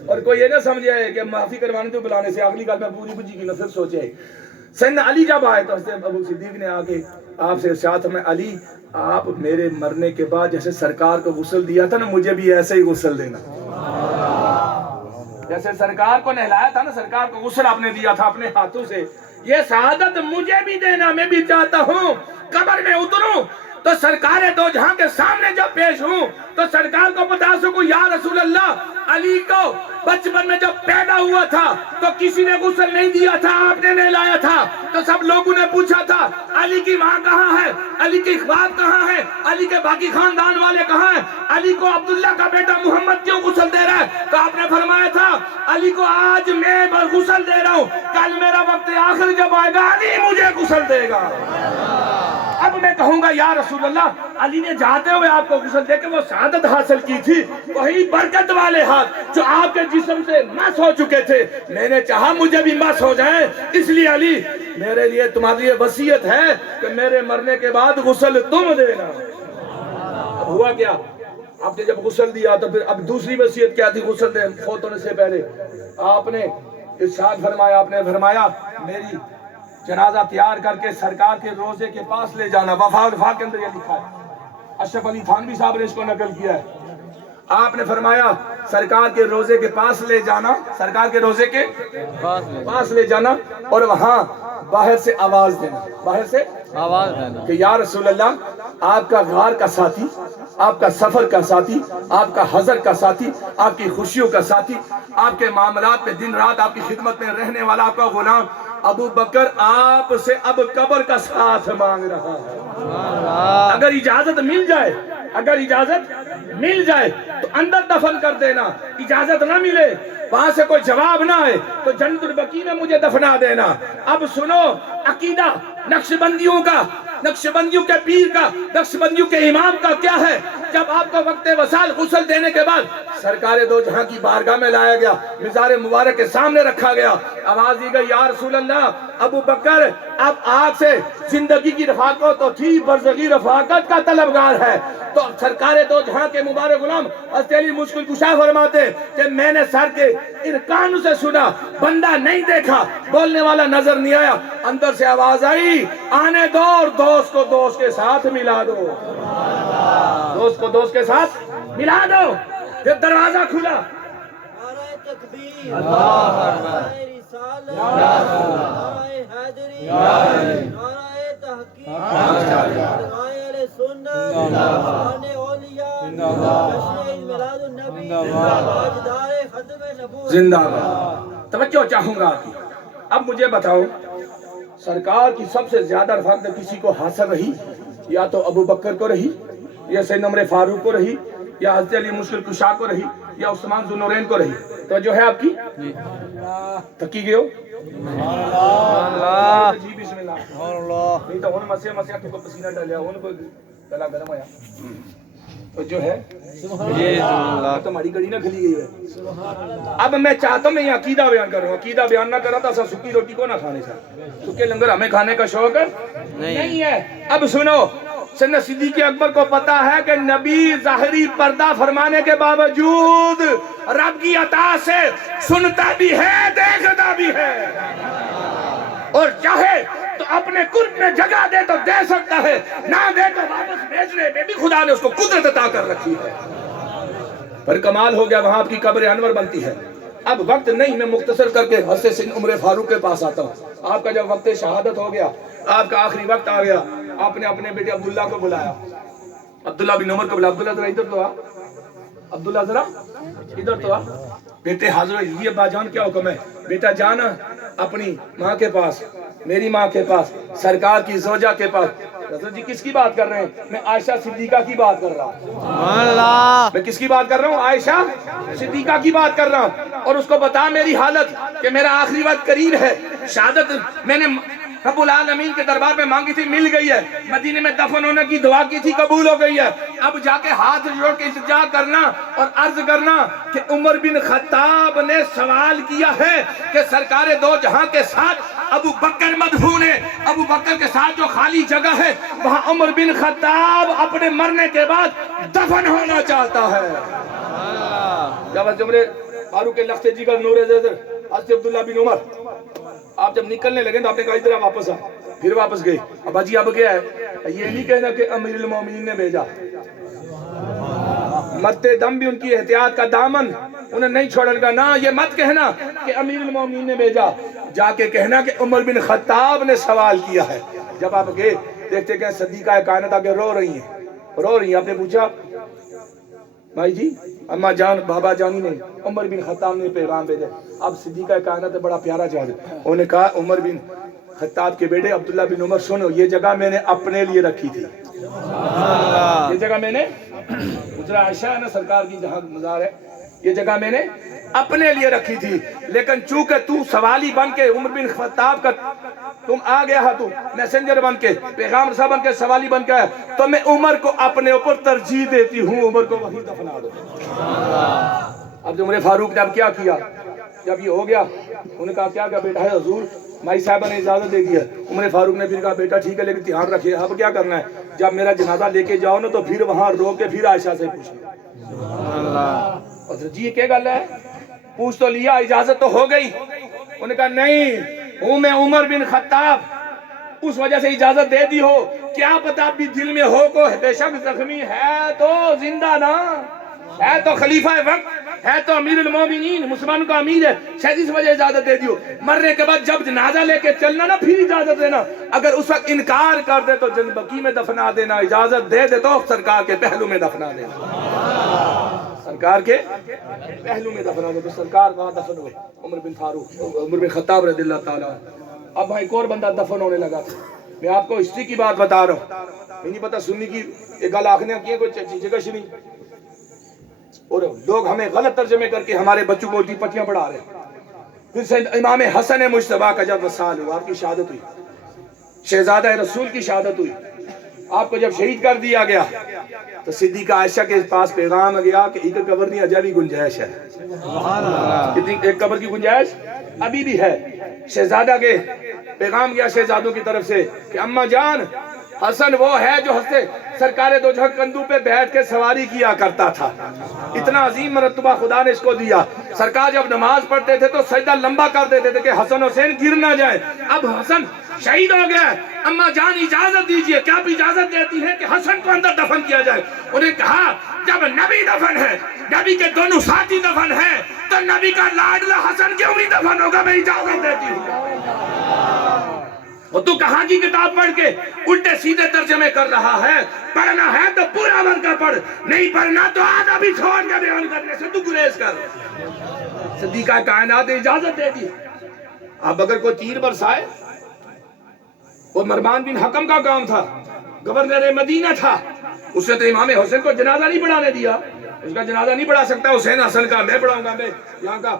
اور کوئی یہ نہ سمجھے کہ معافی کروانے تو بلانے سے اگلی گل میں پوری بجی کی نفرت سوچے۔ سیدنا علی جب آئے تو حضرت ابو صدیق نے آ کے آپ سے ارشاد میں، علی آپ میرے مرنے کے بعد جیسے سرکار کو غسل دیا تھا نا، مجھے بھی ایسے ہی غسل دینا۔ جیسے سرکار کو نہلایا تھا نا، سرکار کو غسل آپ نے دیا تھا اپنے ہاتھوں سے، یہ سعادت مجھے بھی دینا۔ میں بھی چاہتا ہوں قبر میں اتروں تو سرکار دو جہاں کے سامنے جب پیش ہوں تو سرکار کو بتا سکوں، یا رسول اللہ، علی کو بچپن میں جب پیدا ہوا تھا تو کسی نے غسل نہیں دیا تھا، آپ نے نہلایا تھا، تو سب لوگوں نے پوچھا تھا علی کی ماں کہاں ہے، علی کی باپ کہاں ہے، علی کے باقی خاندان والے کہاں ہیں، علی کو عبداللہ کا بیٹا محمد کیوں غسل دے رہا ہے؟ تو آپ نے فرمایا تھا علی کو آج میں غسل دے رہا ہوں، کل میرا وقت آخر جب آئے گا علی مجھے غسل دے گا۔ اب میں کہوں گا یا رسول اللہ، علی نے جاتے ہوئے آپ کو غسل دے کے وہ سعادت حاصل کی تھی، وہی برکت والے ہاتھ جو آپ کے جسم سے مس ہو چکے تھے، میں نے چاہا مجھے بھی مس ہو جائیں، اس لیے علی میرے لیے تمہاری یہ وصیت ہے کہ میرے مرنے کے بعد غسل تم دینا۔ اب ہوا کیا؟ آپ نے جب غسل دیا تو پھر اب دوسری وصیت کیا تھی غسل دے فوت ہونے سے پہلے؟ آپ نے ارشاد فرمایا، آپ نے فرمایا میری جنازہ تیار کر کے سرکار کے روزے کے پاس لے جانا۔ وفا الفاق کے اندر یہ لکھا ہے، اشرف علی تھانوی صاحب نے اس کو نقل کیا ہے۔ آپ نے فرمایا سرکار کے روزے کے پاس لے جانا، سرکار کے روزے کے پاس لے جانا، اور وہاں باہر سے آواز دینا، باہر سے آواز دینا کہ یا رسول اللہ، آپ کا غار کا ساتھی، آپ کا سفر کا ساتھی، آپ کا حضر کا ساتھی، آپ کی خوشیوں کا ساتھی، آپ کے معاملات میں دن رات آپ کی خدمت میں رہنے والا آپ کا غلام ابو بکر آپ سے اب قبر کا ساتھ مانگ رہا ہے۔ اگر اجازت مل جائے، اگر اجازت مل جائے تو اندر دفن کر دینا، اجازت نہ ملے، وہاں سے کوئی جواب نہ آئے تو جنت البقیع میں مجھے دفنا دینا۔ اب سنو عقیدہ نقشبندیوں کا، نقشبندیوں کے پیر کا، نقشبندیوں کے امام کا کیا ہے؟ جب آپ کو وقت وصال غسل دینے کے بعد سرکار دو جہاں کی بارگاہ میں لایا گیا، مزار مبارک کے سامنے رکھا گیا، آواز دی گئی یا رسول اللہ، ابو بکر اب آپ سے زندگی کی رفاقت تو تھی، برزخی رفاقت کا طلبگار ہے۔ تو سرکار دو جہاں کے مبارک غلام حضرت علی مشکل کشا فرماتے کہ میں نے سر کے ارکان سے سنا، بندہ نہیں دیکھا، بولنے والا نظر نہیں آیا، اندر سے آواز آئی آنے دو اور دوست کو دوست کے ساتھ ملا دو، دوست کو دوست کے ساتھ ملا دو۔ جب دروازہ کھلا، نعرہ تکبیر، نعرہ رسالت، نعرہ حیدری، نعرہ تحقیق، نعرہ اہل سنت، نعرہ اولیاء، جشن میلاد النبی، تاجدار ختم نبوت، زندہ باد۔ توجہ چاہوں گا آپ کی۔ اب مجھے بتاؤ سرکار کی سب سے زیادہ رفاقت کسی کو حاصل رہی؟ یا تو ابو بکر کو رہی، یا سیدنا عمر فاروق کو رہی، یا حضرت علی مشکل کشا کو رہی، یا عثمان ذو النورین کو رہی؟ تو جو ہے آپ کی تھکی گئے ہو؟ جی بسم اللہ، نہیں تو ان مسیح مسیح تو پسینہ ڈالیا، ان کو گلا گرم آیا تو جو ہے تو ہماری گڑی نہ کھلی گئی ہے۔ اب میں چاہتا ہوں میں یہ عقیدہ بیان کروں، عقیدہ بیان نہ کرا تو ایسا سکی روٹی کو نہ کھانے سے، سکے لنگر ہمیں کھانے کا شوق نہیں ہے۔ اب سنو، سیدنا صدیق اکبر کو پتا ہے کہ نبی ظاہری پردہ فرمانے کے باوجود رب کی عطا سے سنتا بھی ہے، دیکھتا بھی ہے، اور چاہے تو اپنے قرب میں جگہ دے تو دے سکتا ہے، نہ دے تو واپس بھیجنے میں بھی خدا نے اس کو قدرت عطا کر رکھی ہے۔ پر کمال ہو گیا، وہاں آپ کی قبر انور بنتی ہے۔ اب وقت نہیں، میں مختصر کر کے حضرت سیدنا عمر فاروق کے پاس آتا ہوں۔ آپ کا جب وقت شہادت ہو گیا، آپ کا آخری وقت آ گیا، آپ نے اپنے بیٹے عبداللہ کو بلایا، عبداللہ بن عمر کو بلایا، عبداللہ ذرا ادھر تو آ، عبداللہ ذرا ادھر تو آ بیٹے حاضر یہ باجان کیا حکم ہے بیٹا جانا اپنی ماں کے پاس میری ماں کے پاس سرکار کی زوجہ کے پاس حضرت جی کس کی بات کر رہے ہیں میں عائشہ صدیقہ کی بات کر رہا ہوں اللہ میں کس کی بات کر رہا ہوں عائشہ صدیقہ کی بات کر رہا ہوں اور اس کو بتا میری حالت کہ میرا آخری وقت قریب ہے شہادت میں نے رب العالمین کے دربار میں مانگی تھی مل گئی ہے مدینے میں دفن ہونے کی دعا کی تھی قبول ہو گئی ہے اب جا کے ہاتھ جوڑ کے التجا کرنا اور عرض کرنا کہ عمر بن خطاب نے سوال کیا ہے کہ سرکار دو جہاں کے ساتھ ابو بکر مدفون ہے ابو بکر کے ساتھ جو خالی جگہ ہے وہاں عمر بن خطاب اپنے مرنے کے بعد دفن ہونا چاہتا ہے جب عمر فاروق لخت جگر نور زیدر حضرت عبداللہ بن عمر آپ جب نکلنے لگے تو آپ نے کہا ادھر واپس آ پھر واپس گئے ابا جی اب کیا ہے یہ نہیں کہنا کہ امیر المومنین نے بھیجا مرتے دم بھی ان کی احتیاط کا دامن انہیں نہیں چھوڑنے کا نہ یہ مت کہنا کہ امیر المومنین نے بھیجا جا کے کہنا کہ عمر بن خطاب نے سوال کیا ہے جب آپ گئے دیکھتے کہ صدیقہ کائنات آگے رو رہی ہیں آپ نے پوچھا بھائی جی اما جان بابا جانی نے عمر بن خطاب نے پیغام بھیجا اب صدیقہ کائنات بڑا پیارا جواب ہے انہوں نے کہا عمر بن خطاب کے بیٹے عبداللہ بن عمر سنو یہ جگہ میں نے اپنے لیے رکھی تھی یہ جگہ میں نے گجرا عائشہ ہے نا سرکار کی جہاں مزار ہے یہ جگہ میں نے اپنے لیے رکھی تھی لیکن چونکہ تو سوالی بن کے عمر بن خطاب کا تم آ گیا ہے تو میسنجر بن کے پیغام رسا بن کے سوالی بن کے تو میں عمر کو اپنے اوپر ترجیح دیتی ہوں عمر کو وہیں دفنا دو اب عمر فاروق نے اب کیا کیا جب یہ ہو گیا انہوں نے کہا کیا بیٹا ہے حضور مائی صاحبہ نے اجازت دے دی ہے عمر فاروق نے پھر کہا بیٹا ٹھیک ہے لیکن دھیان رکھیے اب کیا کرنا ہے جب میرا جنازہ لے کے جاؤ نا تو پھر وہاں رو کے پھر عائشہ سے پوچھیں جی کیا گل ہے پوچھ تو لیا اجازت تو ہو گئی انہوں نے کہا نہیں ہوں میں عمر بن خطاب اس وجہ سے اجازت دے دی ہو کیا پتا بھی دل میں ہو کو بے شک زخمی ہے تو زندہ نا ہے تو خلیفہ وقت ہے تو امیر المومنین مسلمان کا امیر ہے شاید اس وجہ اجازت دے دیو مرنے کے بعد جب جنازہ لے کے چلنا نا پھر اجازت دینا اگر اس وقت انکار کر دے تو جن بقی میں دفنا دینا اجازت دے دے تو سرکار کے پہلو میں دفنا دینا سرکار کے پہلو میں دفنا دے تو سرکار کہاں دفن ہوئے عمر بن فاروق عمر بن خطاب رضی اللہ تعالیٰ اب وہاں ایک اور بندہ دفن ہونے لگا تھا میں آپ کو ہسٹری کی بات بتا رہا ہوں میں نہیں پتا سنی کی ایک گل آخنے کی ہے کوئی جگہ شنی اور لوگ ہمیں غلط ترجمے کر کے ہمارے بچوں کو الٹی پٹیاں پڑھا رہے ہیں پھر سے امام حسن مجتبیٰ کا جب وصال ہوا آپ کی شہادت ہوئی شہزادہ رسول کی شہادت ہوئی آپ کو جب شہید کر دیا گیا تو صدیقہ عائشہ کے پاس پیغام گیا کہ ایک قبر نہیں اجا بھی گنجائش ہے کتنی ایک قبر کی گنجائش ابھی بھی ہے شہزادہ کے پیغام گیا شہزادوں کی طرف سے کہ اماں جان حسن وہ ہے جو سرکار دو جہاں کندھوں پہ بیٹھ کے سواری کیا کرتا تھا اتنا عظیم مرتبہ خدا نے اس کو دیا سرکار جب نماز پڑھتے تھے تو سجدہ لمبا کر دیتے تھے کہ حسن حسین گر نہ جائے اب حسن شہید ہو گیا ہے اماں جان اجازت دیجئے کیا آپ اجازت دیتی ہے کہ حسن کو اندر دفن کیا جائے انہیں کہا جب نبی دفن ہے نبی کے دونوں ساتھی دفن ہیں تو نبی کا لاڈلا حسن کیوں نہیں دفن ہوگا میں اجازت دیتی ہوں وہ تو کہاں کی کتاب پڑھ کے الٹے سیدھے ترجمے کر رہا ہے پڑھنا ہے تو پورا من کا پڑھ نہیں پڑھنا تو آدھا بھی چھوڑ کے بیان کرنے سے تو گریز کر صدیقہ کائنات نے اجازت دے دی اب اگر کوئی تیر برسائے وہ مروان بن حکم کا کام تھا گورنر مدینہ تھا اس نے تو امام حسین کو جنازہ نہیں پڑھانے دیا اس کا جنازہ نہیں پڑھا سکتا حسین حسن کا میں پڑھاؤں گا میں یہاں کا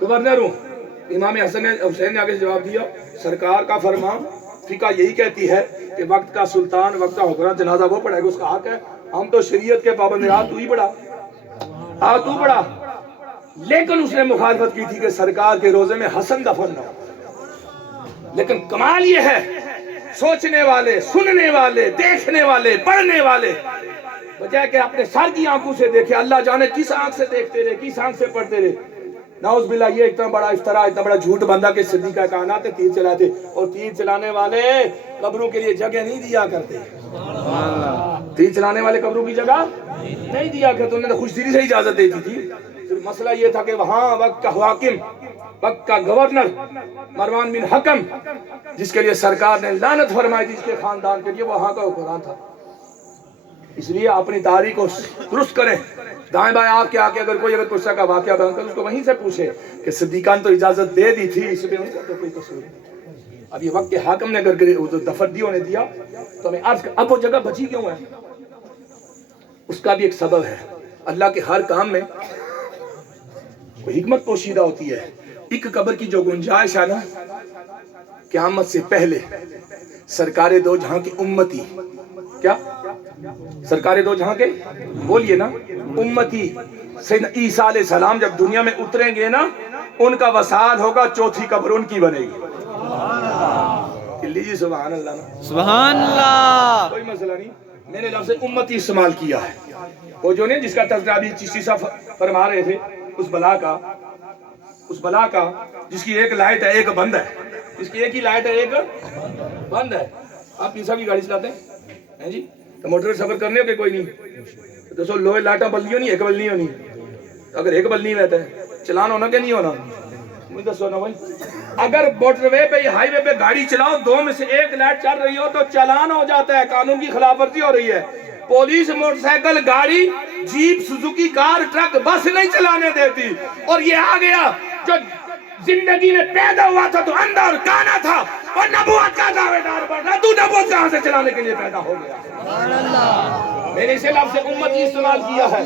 گورنر ہوں امام حسین نے آگے جواب دیا سرکار کا فرمان فقہ یہی کہتی ہے کہ وقت کا سلطان وقت کا حکمران جنازہ وہ پڑھائے گا اس کا حق ہے ہم تو شریعت کے پابند ہیں تو ہی پڑھا تو پڑھا لیکن اس نے مخالفت کی تھی کہ سرکار کے روزے میں حسن دفن نہ ہو لیکن کمال یہ ہے سوچنے والے سننے والے دیکھنے والے پڑھنے والے بجائے کہ اپنے سر کی آنکھوں سے دیکھے اللہ جانے کس آنکھ سے دیکھتے رہے کس آنکھ سے پڑھتے رہے نعوذ باللہ یہ اتنا بڑا افطرا اتنا بڑا جھوٹ بندہ کہ صدیقہ کائنات نے تیر چلائے تھے اور تیر چلانے والے قبروں کے لیے جگہ نہیں دیا کرتے تیر چلانے والے قبروں کی جگہ نہیں دیا کرتے انہوں نے خوش دلی سے اجازت دیتی تھی پھر مسئلہ یہ تھا کہ وہاں وقت کا حاکم وقت کا گورنر مروان بن حکم جس کے لیے سرکار نے لعنت فرمائی تھی اس کے خاندان کے لیے وہاں کا حکمران تھا اس لیے اپنی تاریخ کو درست کریں دائیں بائیں آپ کے آگے اگر کوئی قصہ کا واقعہ بیان کرے اس کو وہیں سے پوچھے کہ صدیقہ نے تو اجازت دے دی تھی، اس میں ان کا تو کوئی قصور نہیں۔ اب یہ وقت کے حاکم نے اگر دفردیوں نے دیا تو ہمیں عرض اب وہ جگہ بچی کیوں ہے؟ اس کا بھی ایک سبب ہے۔ اللہ کے ہر کام میں کوئی حکمت پوشیدہ ہوتی ہے۔ ایک قبر کی جو گنجائش ہے نا، قیامت سے پہلے سرکار دو جہاں کی امتی، کیا سرکار دو جہاں کے بولیے نا امتی سیدنا عیسیٰ علیہ السلام جب دنیا میں اتریں گے نا، ان کا وصال ہوگا، چوتھی قبر ان کی بنے گی۔ لیجیے سبحان اللہ نا، سبحان اللہ۔ کوئی مسئلہ نہیں، میں نے لفظ امتی استعمال کیا ہے۔ وہ جو نہیں جس کا تذکرہ ابھی چشتی صاحب فرما رہے تھے، اس بلا کا جس کی ایک لائٹ ہے ایک بند ہے، جس کی ایک ہی لائٹ ہے ایک بند ہے۔ آپ پیسہ کی گاڑی چلاتے ہیں جی، تو موٹر سفر کرنے ہو کہ کوئی نہیں تو سو لوہے لائٹاں بلنی ہونی، ایک بلنی ہونی، اگر ایک بلنی رہتا ہے چلان ہونا کہ نہیں ہونا؟ مجھے دسو نا بھائی، اگر موٹر وے پہ ہائی وے پہ گاڑی چلاؤ، دو میں سے ایک لائٹ چل رہی ہو تو چلان ہو جاتا ہے، قانون کی خلاف ورزی ہو رہی ہے۔ پولیس موٹر سائیکل گاڑی جیپ سوزوکی کار ٹرک بس نہیں چلانے دیتی، اور یہ آ گیا جو زندگی میں پیدا ہوا تھا تو اندھا اور کانا تھا اور نبوت کا دعوے دار بن رہا، تو نبوت کہاں سے چلانے کے لیے پیدا ہو گیا؟ میں نے اسے لفظ امتی استعمال کیا ہے،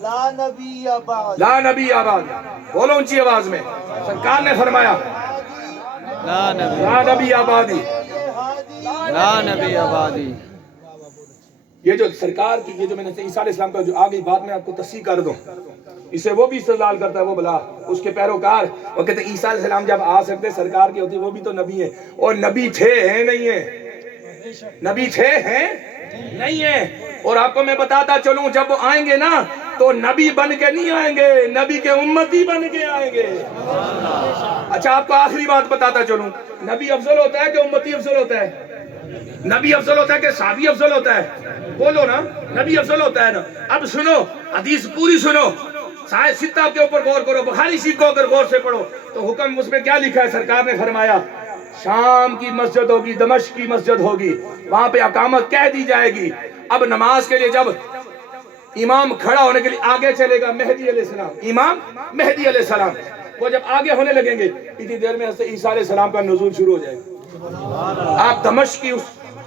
لا نبی آباد، لا نبی آباد، بولو اونچی آواز میں۔ سرکار نے فرمایا لا نبی، لا نبی آبادی، لا نبی آبادی۔ یہ جو سرکار کی یہ جو میں نے عیسیٰ علیہ السلام کا جو آگئی بات میں آپ کو تصحیح کر دوں، اسے وہ بھی استدلال کرتا ہے وہ بلا اس کے پیروکار، وہ کہتے ہیں عیسیٰ علیہ السلام جب آ سکتے سرکار کی ہوتی وہ بھی تو نبی ہیں، اور نبی تھے ہیں نہیں ہیں، نبی تھے ہیں نہیں ہیں۔ اور آپ کو میں بتاتا چلوں جب وہ آئیں گے نا تو نبی بن کے نہیں آئیں گے، نبی کے امتی بن کے آئیں گے۔ اچھا آپ کو آخری بات بتاتا چلوں، نبی افضل ہوتا ہے کہ امتی افضل ہوتا ہے؟ نبی افضل ہوتا ہے کہ صحابی افضل ہوتا ہے؟ بولو نا، نبی افضل ہوتا ہے نا۔ اب سنو حدیث پوری سنو، سائے ستہ کے اوپر غور کرو، بخاری شریف کو اگر غور سے پڑھو تو حکم اس میں کیا لکھا ہے؟ سرکار نے فرمایا شام کی مسجد ہوگی، دمشق کی مسجد ہوگی، وہاں پہ اقامت کہہ دی جائے گی۔ اب نماز کے لیے جب امام کھڑا ہونے کے لیے آگے چلے گا مہدی علیہ السلام، امام مہدی علیہ السلام، وہ جب آگے ہونے لگیں گے اتنی دیر میں حضرت عیسیٰ علیہ السلام کا نزول شروع ہو جائے گا۔ آپ دمشق کی اس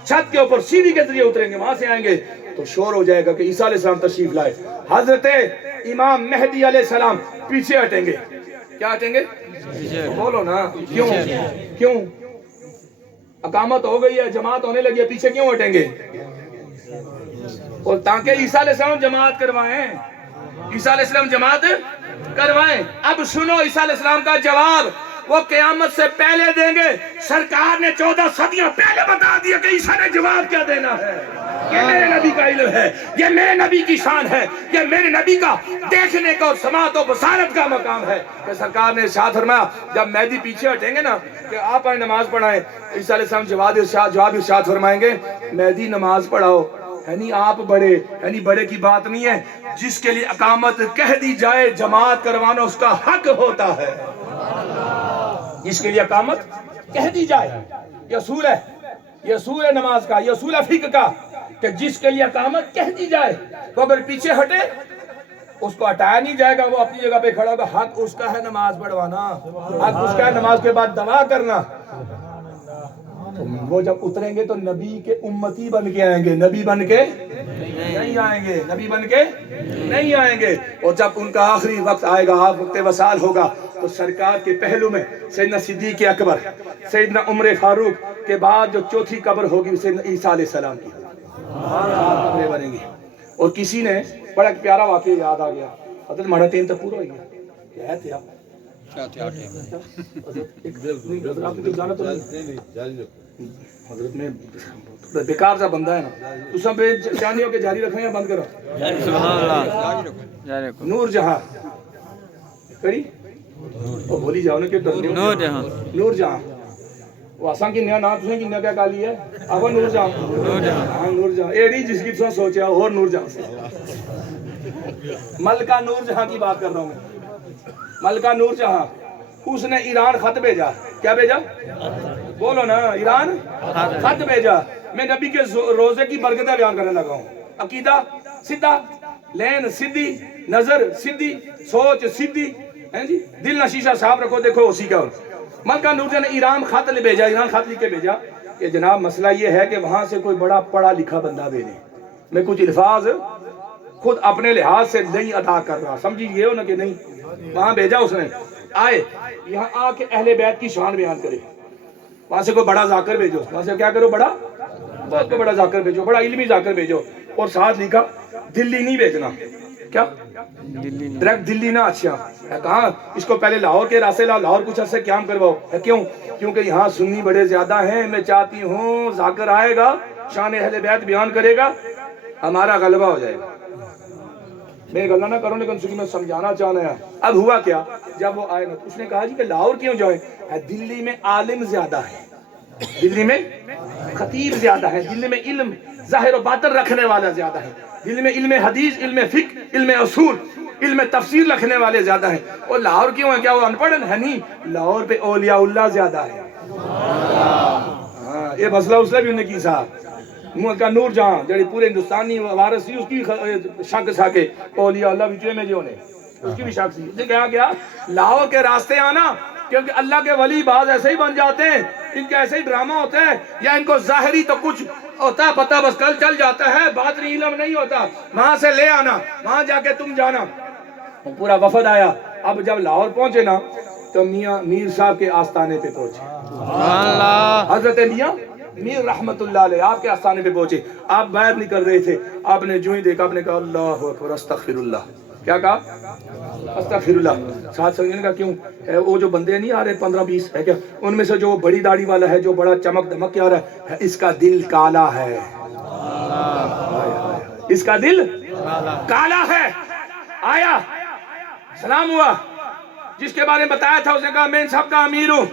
چھت کے اوپر سیڑھی کے ذریعے اتریں گے، وہاں سے آئیں گے تو شور ہو جائے گا کہ عیسیٰ علیہ السلام تشریف لائے۔ حضرت امام مہدی علیہ السلام پیچھے ہٹیں گے، کیا ہٹیں گے؟ بولو نا، کیوں؟ اقامت ہو گئی ہے، جماعت ہونے لگی ہے، پیچھے کیوں ہٹیں گے؟ اور تاکہ عیسیٰ علیہ السلام جماعت کروائیں، عیسیٰ علیہ السلام جماعت کروائیں۔ اب سنو عیسیٰ علیہ السلام کا جواب، وہ قیامت سے پہلے دیں گے۔ سرکار نے 14 صدیاں پہلے بتا دیا کہ عیسیٰ نے جواب کیا دینا ہے۔ یہ میرے نبی کا علم ہے، یہ میرے نبی کی شان ہے، یہ میرے نبی کا دیکھنے کا اور سماعت و بصارت کا مقام ہے کہ سرکار نے ارشاد فرمایا جب مہدی پیچھے ہٹیں گے نا کہ آپ آئیں نماز پڑھائیں، عیسیٰ علیہ السلام جواب ارشاد فرمائیں گے مہدی نماز پڑھاؤ، یعنی آپ بڑے، یعنی بڑے کی بات نہیں ہے، جس کے لیے اقامت کہہ دی جائے جماعت کروانا اس کا حق ہوتا ہے، جس کے لیے اقامت کہہ دی جائے۔ یہ اصول ہے، یہ اصول ہے نماز کا، یہ اصول ہے فقہ کا کہ جس کے لیے اقامت کہہ دی جائے تو اگر پیچھے ہٹے اس کو ہٹایا نہیں جائے گا، وہ اپنی جگہ پہ کھڑا ہوگا، حق اس کا ہے نماز پڑھوانا، حق اس کا ہے نماز کے بعد دعا کرنا۔ وہ جب اتریں گے تو نبی کے امتی بن کے آئیں گے، نبی بن کے نہیں آئیں گے، نبی بن کے نہیں آئیں گے۔ اور جب ان کا آخری وقت آئے گا، وقت وصال ہوگا، تو سرکار کے پہلو میں سیدنا صدیق اکبر، سیدنا عمر فاروق کے بعد جو چوتھی قبر ہوگی سیدنا عیسیٰ علیہ السلام کی قبریں بنیں گی۔ اور کسی نے بڑا ایک پیارا واقعہ یاد آ گیا، حضرت ماڑا ٹیم تو پورا ہو گیا، کیا تھے آپ؟ حضرت میں بیکار سا بندہ ہے نا، تو سب چاہنی ہو کہ جاری رکھیں یا بند کرو؟ سبحان اللہ۔ نور جہاں کری وہ بولی جاؤ نا کہ نور جہاں، نور جہاں وہ آسان کی نیا نام تُسیں کی نیا کیا کالی ہے اب نور جہاں، نور جہاں، ہاں نور جہاں، اے نہیں جس کی تُسیں سوچا اور نور جہاں سے ملکہ نور جہاں کی بات کر رہا ہوں میں، ملکہ نور جہاں، اس نے ایران خط بھیجا، کیا بھیجا؟ بولو نا، ایران خط بھیجا۔ میں نبی کے روزے کی برکتیں بیان کرنے لگا ہوں، عقیدہ سیدھا لین سیدھی، نظر سیدھی، سوچ سیدھی، ہیں جی دل نہ شیشہ صاف رکھو، دیکھو اسی کا ملکہ نور جہاں نے ایران خط بھیجا، ایران خط لکھ کے بھیجا کہ جناب مسئلہ یہ ہے کہ وہاں سے کوئی بڑا پڑھا لکھا بندہ بھیجے، میں کچھ الفاظ خود اپنے لحاظ سے نہیں ادا کر رہا، سمجھی یہ ہو نا کہ نہیں، وہاں بھیجا اس نے، آئے یہاں آ کے اہل بیت کی شان بیان کرے، وہاں سے کوئی بڑا ذاکر بھیجو، وہاں سے کیا کرو بڑا بہت بڑا ذاکر بھیجو، بڑا علمی ذاکر بھیجو، اور ساتھ لکھا دلی نہیں بھیجنا، کیا ڈائریکٹ دلی نہ، اچھا کہاں اس کو پہلے لاہور کے راستے لاہور کچھ عرصے قیام کرواؤ، کیوں؟ کیونکہ یہاں سنی بڑے زیادہ ہیں، میں چاہتی ہوں ذاکر آئے گا شان اہل بیت بیان کرے گا، ہمارا غلبہ ہو جائے گا، میں غلطہ نہ کروں لیکن سنی میں سمجھانا چاہنا ہے۔ اب ہوا کیا جب وہ آئے نا اس نے کہا جی کہ لاہور کیوں جائیں، دلی میں عالم زیادہ ہے، دلی میں خطیب زیادہ ہے، دلی میں علم ظاہر و باطن رکھنے والا زیادہ ہے، دلی میں علم حدیث، علم فقہ، علم اصول، علم تفسیر رکھنے والے زیادہ ہیں، اور لاہور کیوں ہے، کیا وہ ان پڑھ ہے نہیں، لاہور پہ اولیاء اللہ زیادہ ہے، ہاں یہ مسئلہ اس نے بھی انہیں کی صاحب ملکہ نور جہاں جڑی پورے ہندوستانی وارث تھی اس کی شک تھا کہ اولیاء اللہ بچے میں جو نے اس کی بھی شک تھی، اسے کہا گیا لاہور کے راستے آنا، کیونکہ اللہ کے ولی بعض ایسے ہی بن جاتے ہیں، ان کا ایسے ہی ڈرامہ ہوتا ہے، یا ان کو ظاہری تو کچھ ہوتا ہے پتہ بس کل چل جاتا ہے، باطنی علم نہیں ہوتا، وہاں سے لے آنا، وہاں جا کے تم جانا، پورا وفد آیا۔ اب جب لاہور پہنچے نا تو میاں میر صاحب کے آستانے پہ پہنچے، حضرت میاں میر رحمت اللہ علیہ آپ کے آستانے پہ پہنچے، آپ بیعت نہیں کر رہے تھے، آپ نے جو ہی دیکھا آپ نے کہا اللہ اکبر استغفر اللہ، کیا کہا استغفر اللہ، ساتھ سمجھنے کا کیوں وہ جو بندے نہیں آ رہے 15-20 ہے کیا، ان میں سے جو بڑی داڑھی والا ہے جو بڑا چمک دمک کے آ رہا ہے اس کا دل کالا ہے، اس کا دل کالا ہے، آیا سلام ہوا، جس کے بارے میں بتایا تھا اس نے کہا میں ان سب کا امیر ہوں،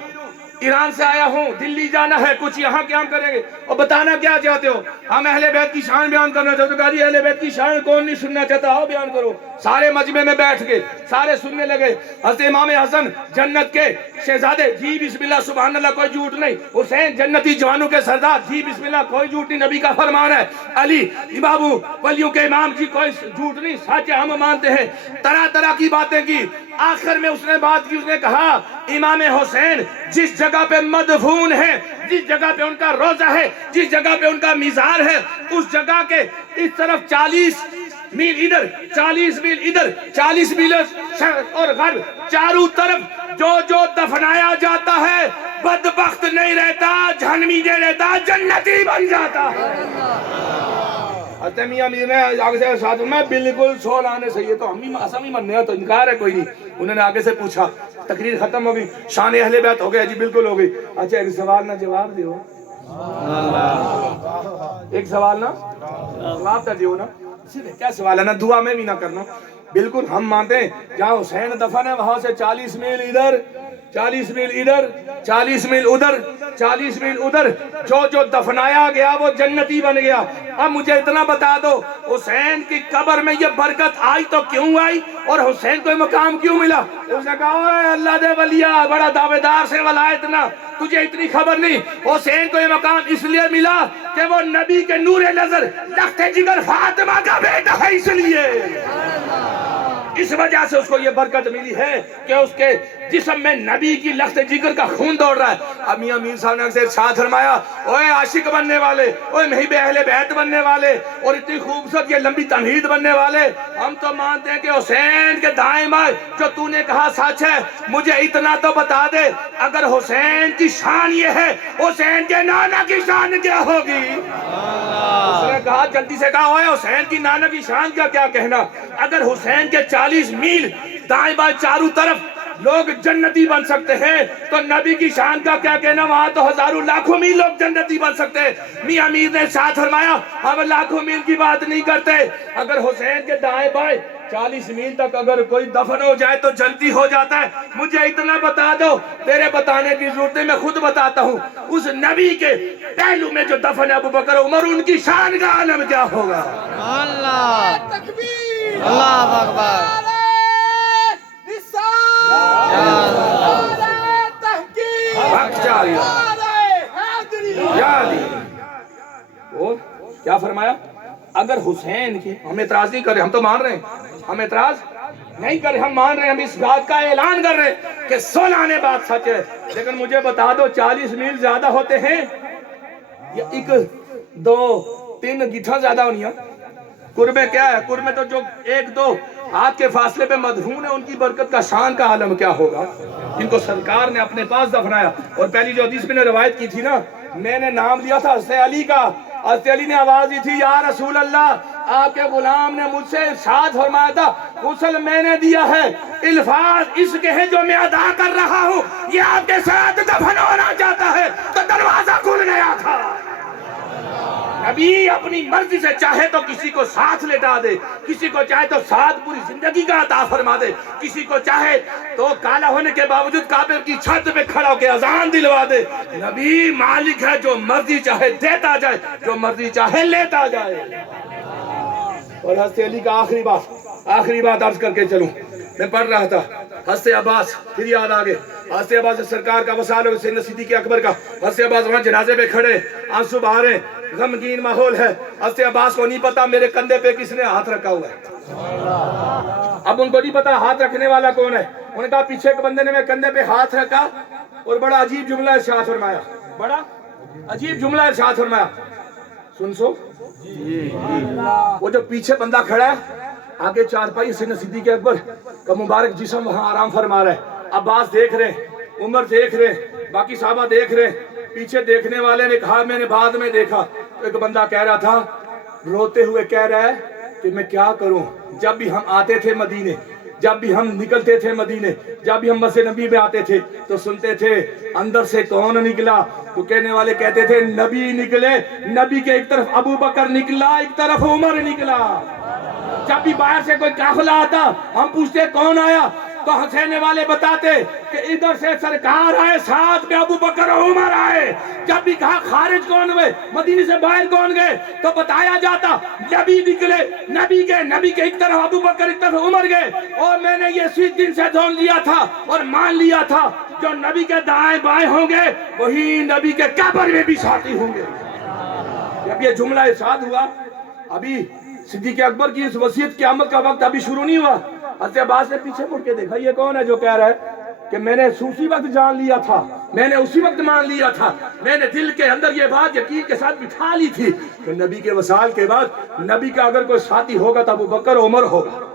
ایران سے آیا ہوں، دلی جانا ہے، کچھ یہاں قیام کریں گے، اور بتانا کیا چاہتے ہو، ہم اہل بیت کی شان بیان کرنا چاہتے ہو، کہا جی اہل بیت کی شان کون نہیں سننا چاہتا، آؤ بیان کرو، سارے مجمع میں بیٹھ کے سارے سننے لگے، حضرت امام حسن جنت کے شہزادے، جی بسم اللہ سبحان اللہ کوئی جھوٹ نہیں، حسین جنتی جوانوں کے سردار، جی بسم اللہ کوئی جھوٹ نہیں، نبی کا فرمان ہے، علی بابو ولیوں کے امام، جی کوئی جھوٹ نہیں، سچ ہم مانتے ہیں، طرح طرح کی باتیں کی، آخر میں اس نے بات کی، اس نے کہا امام حسین جس جگہ پہ مدفون ہے، جس جگہ پہ ان کا روزہ ہے، جس جگہ پہ ان کا مزار ہے، اس جگہ کے اس طرف 40 میل ادھر 40 میل ادھر 40 میل شرق اور غرب، چاروں طرف جو جو دفنایا جاتا ہے بدبخت نہیں رہتا، جہنمی نہیں رہتا، جنتی بن جاتا ہے۔ حضرت میاں میر نے آگے سے ساتھ میں بالکل 100 لانے سے، یہ تو ہم ہی مننے ہیں تو انکار ہے کوئی نہیں، انہوں نے آگے سے پوچھا، تقریر ختم ہو گئی، شان اہل بیت ہو گیا جی بالکل ہو گئی، اچھا ایک سوال نہ جواب دیو، ایک سوال نہ جواب تو دیو نا، کیا سوال ہے نا دعا میں بھی نہ کرنا، بالکل ہم مانتے ہیں جہاں حسین دفن ہے وہاں سے 40 میل ادھر 40 میل ادھر 40 میل ادھر 40 میل ادھر جو جو دفنایا گیا وہ جنتی بن گیا۔ اب مجھے اتنا بتا دو حسین کی قبر میں یہ برکت آئی تو کیوں آئی اور حسین کو مقام کیوں ملا؟ اس نے کہا اوے اللہ دے ولیہ بڑا دعوے دار سے ولایت نہ، تجھے اتنی خبر نہیں، حسین کو یہ مقام اس لیے ملا کہ وہ نبی کے نور نظر لخت جگر فاطمہ کا بیٹا ہے، اس لیے اس وجہ سے اس کو یہ برکت ملی ہے کہ اس کے جسم میں نبی کی لخت جگر کا خون دوڑ رہا ہے۔ اب میاں میر صاحب نے اسے ساتھ فرمایا اوے عاشق بننے والے، اوے محب اہل بیت بننے والے، اور اتنی خوبصورت یہ لمبی تمہید بننے والے، ہم تو مانتے ہیں کہ حسین کے دائیں بائیں جو تو نے کہا سچ ہے، مجھے اتنا تو بتا دے اگر حسین کی شان یہ ہے حسین کے نانا کی شان کیا ہوگی؟ اس نے کہا جلدی سے کہا اوے حسین کی نانا کی شان کا کیا کہنا، اگر حسین کے 40 میل دائیں بائیں چاروں طرف لوگ جنتی بن سکتے ہیں تو نبی کی شان کا کیا کہنا، وہاں تو ہزاروں لاکھوں میل لوگ جنتی بن سکتے ہیں۔ میاں میر نے ساتھ فرمایا ہم لاکھوں میل کی بات نہیں کرتے، اگر حسین کے دائیں بائیں 40 میل تک اگر کوئی دفن ہو جائے تو جلدی ہو جاتا ہے، مجھے اتنا بتا دو، تیرے بتانے کی ضرورت ہے میں خود بتاتا ہوں، اس نبی کے پہلو میں جو دفن ہے ابوبکر عمر ان کی شان کا عالم کیا ہوگا؟ اللہ تکبیر، اللہ اکبر، اور کیا فرمایا؟ اگر حسین کی، ہم اعتراض نہیں کر رہے، ہم تو مان رہے ہیں، ہم اعتراض نہیں کر رہے، ہم مان رہے ہیں، ہم اس بات کا اعلان کر رہے ہیں کہ سولانے بات سچ ہے، لیکن مجھے بتا دو 40 میل زیادہ ہوتے ہیں یا ایک دو تین گٹھا زیادہ ہونی ہے؟ قربے کیا ہے؟ قربے تو جو ایک دو ہاتھ کے فاصلے پہ مدفون ہے، ان کی برکت کا شان کا عالم کیا ہوگا، جن کو سرکار نے اپنے پاس دفنایا۔ اور پہلی جو حدیث میں نے روایت کی تھی نا، میں نے نام لیا تھا حضرت علی کا، حضرت علی نے آواز دی تھی، یا رسول اللہ، آپ کے غلام نے مجھ سے ارشاد فرمایا تھا غسل میں نے دیا ہے، الفاظ اس کے ہیں جو میں ادا کر رہا ہوں، یہ آپ کے ساتھ دفن ہونا چاہتا ہے، تو دروازہ کھل گیا تھا۔ نبی اپنی مرضی سے چاہے تو کسی کو ساتھ لٹا دے، کسی کو چاہے تو ساتھ پوری زندگی کا عطا فرما دے، کسی کو چاہے تو کالا ہونے کے باوجود کعبے کی چھت پہ کھڑا ہو کے اذان دلوا دے۔ نبی مالک ہے، جو مرضی چاہے دیتا جائے، جو مرضی چاہے لیتا جائے۔ اور حضرت علی کا آخری بات عرض کر کے چلوں، میں پڑھ رہا تھا حضرت عباس، پھر یاد آگے حضرت عباس سرکار کا وصال ہو، سیدنا صدیق اکبر کا، حضرت عباس وہاں جنازے پہ کھڑے، آنسو بہا رہے، غمگین ماحول ہے۔ حضرت عباس کو نہیں پتا میرے کندھے پہ کس نے ہاتھ رکھا ہوا ہے۔ اب ان کو نہیں پتا ہاتھ رکھنے والا کون ہے، انہوں نے کہا پیچھے کے بندے نے میرے کندھے پہ ہاتھ رکھا اور بڑا عجیب جملہ ارشاد فرمایا، بڑا عجیب جملہ ارشاد فرمایا، سن سو وہ جو پیچھے بندہ کھڑا ہے، آگے چارپائی سیدنا صدیق اکبر کا مبارک جسم وہاں آرام فرما رہا ہے، عباس دیکھ رہے، عمر دیکھ رہے، باقی صحابہ دیکھ رہے، پیچھے دیکھنے والے نے کہا میں نے بعد میں دیکھا، ایک بندہ کہہ رہا تھا روتے ہوئے کہہ رہا ہے کہ میں کیا کروں، جب بھی ہم آتے تھے مدینے، جب بھی ہم نکلتے تھے مدینے، جب بھی ہم مسجد نبی میں آتے تھے تو سنتے تھے اندر سے کون نکلا، تو کہنے والے کہتے تھے نبی نکلے، نبی کے ایک طرف ابو بکر نکلا، ایک طرف عمر نکلا۔ جب بھی باہر سے کوئی قافلہ آتا ہم پوچھتے کون آیا، تو ہنسنے والے بتاتے کہ ادھر سے سرکار آئے، ساتھ میں ابو بکر اور عمر آئے۔ جب بھی کہا خارج کون ہوئے، مدینے سے باہر کون گئے، تو بتایا جاتا نبی نکلے، نبی کے ایک طرف ابو بکر ایک طرف عمر گئے۔ اور میں نے یہ اسی دن سے جان لیا تھا اور مان لیا تھا جو نبی کے دائیں بائیں ہوں گے وہی نبی کے قبر میں بھی ساتھی ہوں گے۔ جب یہ جملہ ارشاد ہوا، ابھی صدیق اکبر کی اس وصیت قیامت کا وقت ابھی شروع نہیں ہوا، حضرت عباس نے پیچھے مڑ کے دیکھا یہ کون ہے جو کہہ رہا ہے کہ میں نے اسی وقت جان لیا تھا، میں نے اسی وقت مان لیا تھا، میں نے دل کے اندر یہ بات یقین کے ساتھ بٹھا لی تھی کہ نبی کے وصال کے بعد نبی کا اگر کوئی ساتھی ہوگا تو ابو بکر عمر ہوگا۔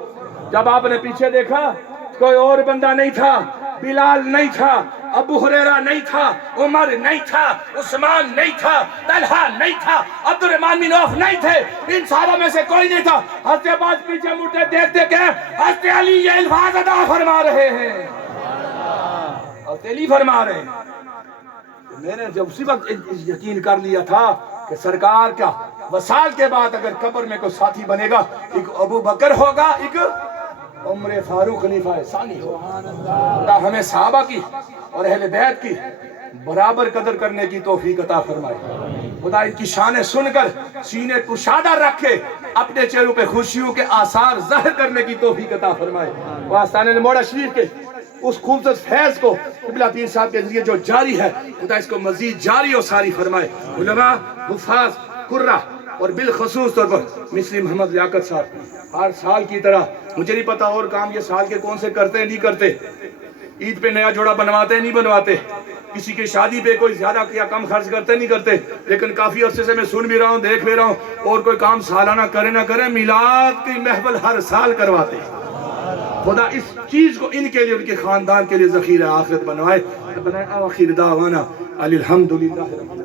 جب آپ نے پیچھے دیکھا کوئی اور بندہ نہیں تھا، بلال نہیں تھا، ابو ہریرہ نہیں تھا، عمر نہیں تھا، عثمان نہیں تھا، طلحہ نہیں تھا، عبد الرحمن بن عوف نہیں تھے، ان ساروں میں سے کوئی نہیں تھا۔ حضرت عباس پیچھے مڑتے دیکھتے کہ حضرت علی یہ الفاظ ادا فرما رہے ہیں، حضرت علی فرما رہے ہیں۔ میں نے جب اسی وقت یقین کر لیا تھا کہ سرکار کا وصال کے بعد اگر قبر میں کوئی ساتھی بنے گا، ایک ابو بکر ہوگا، ایک عمر فاروق خلیفہ ثانی ہوگا۔ خدا ہمیں صحابہ کی اور اہل بیت کی برابر قدر کرنے کی توفیق عطا فرمائے۔ خدا ان کی شانیں سن کر سینے کشادہ رکھے، اپنے چہروں پہ خوشیوں کے آثار ظاہر کرنے کی توفیق عطا فرمائے۔ واسطانے موڑا شریف کے اس خوبصورت فیض کو قبلہ پیر صاحب کے ذریعے جو جاری ہے، خدا اس کو مزید جاری اور ساری فرمائے۔ علماء، حفاظ، قرہ اور بالخصوص طور پر مصری محمد لیاقت صاحب ہر سال کی طرح، مجھے نہیں پتا اور کام یہ سال کے کون سے کرتے ہیں نہیں کرتے، عید پہ نیا جوڑا بنواتے نہیں بنواتے، کسی کی شادی پہ کوئی زیادہ یا کم خرچ کرتے نہیں کرتے، لیکن کافی عرصے سے میں سن بھی رہا ہوں، دیکھ بھی رہا ہوں، اور کوئی کام سالانہ کرے نہ کرے میلاد کی محفل ہر سال کرواتے ہیں۔ خدا اس چیز کو ان کے لیے، ان کے خاندان کے لیے ذخیرہ آخرت بنوائے۔ آخر دعوانا الحمدللہ۔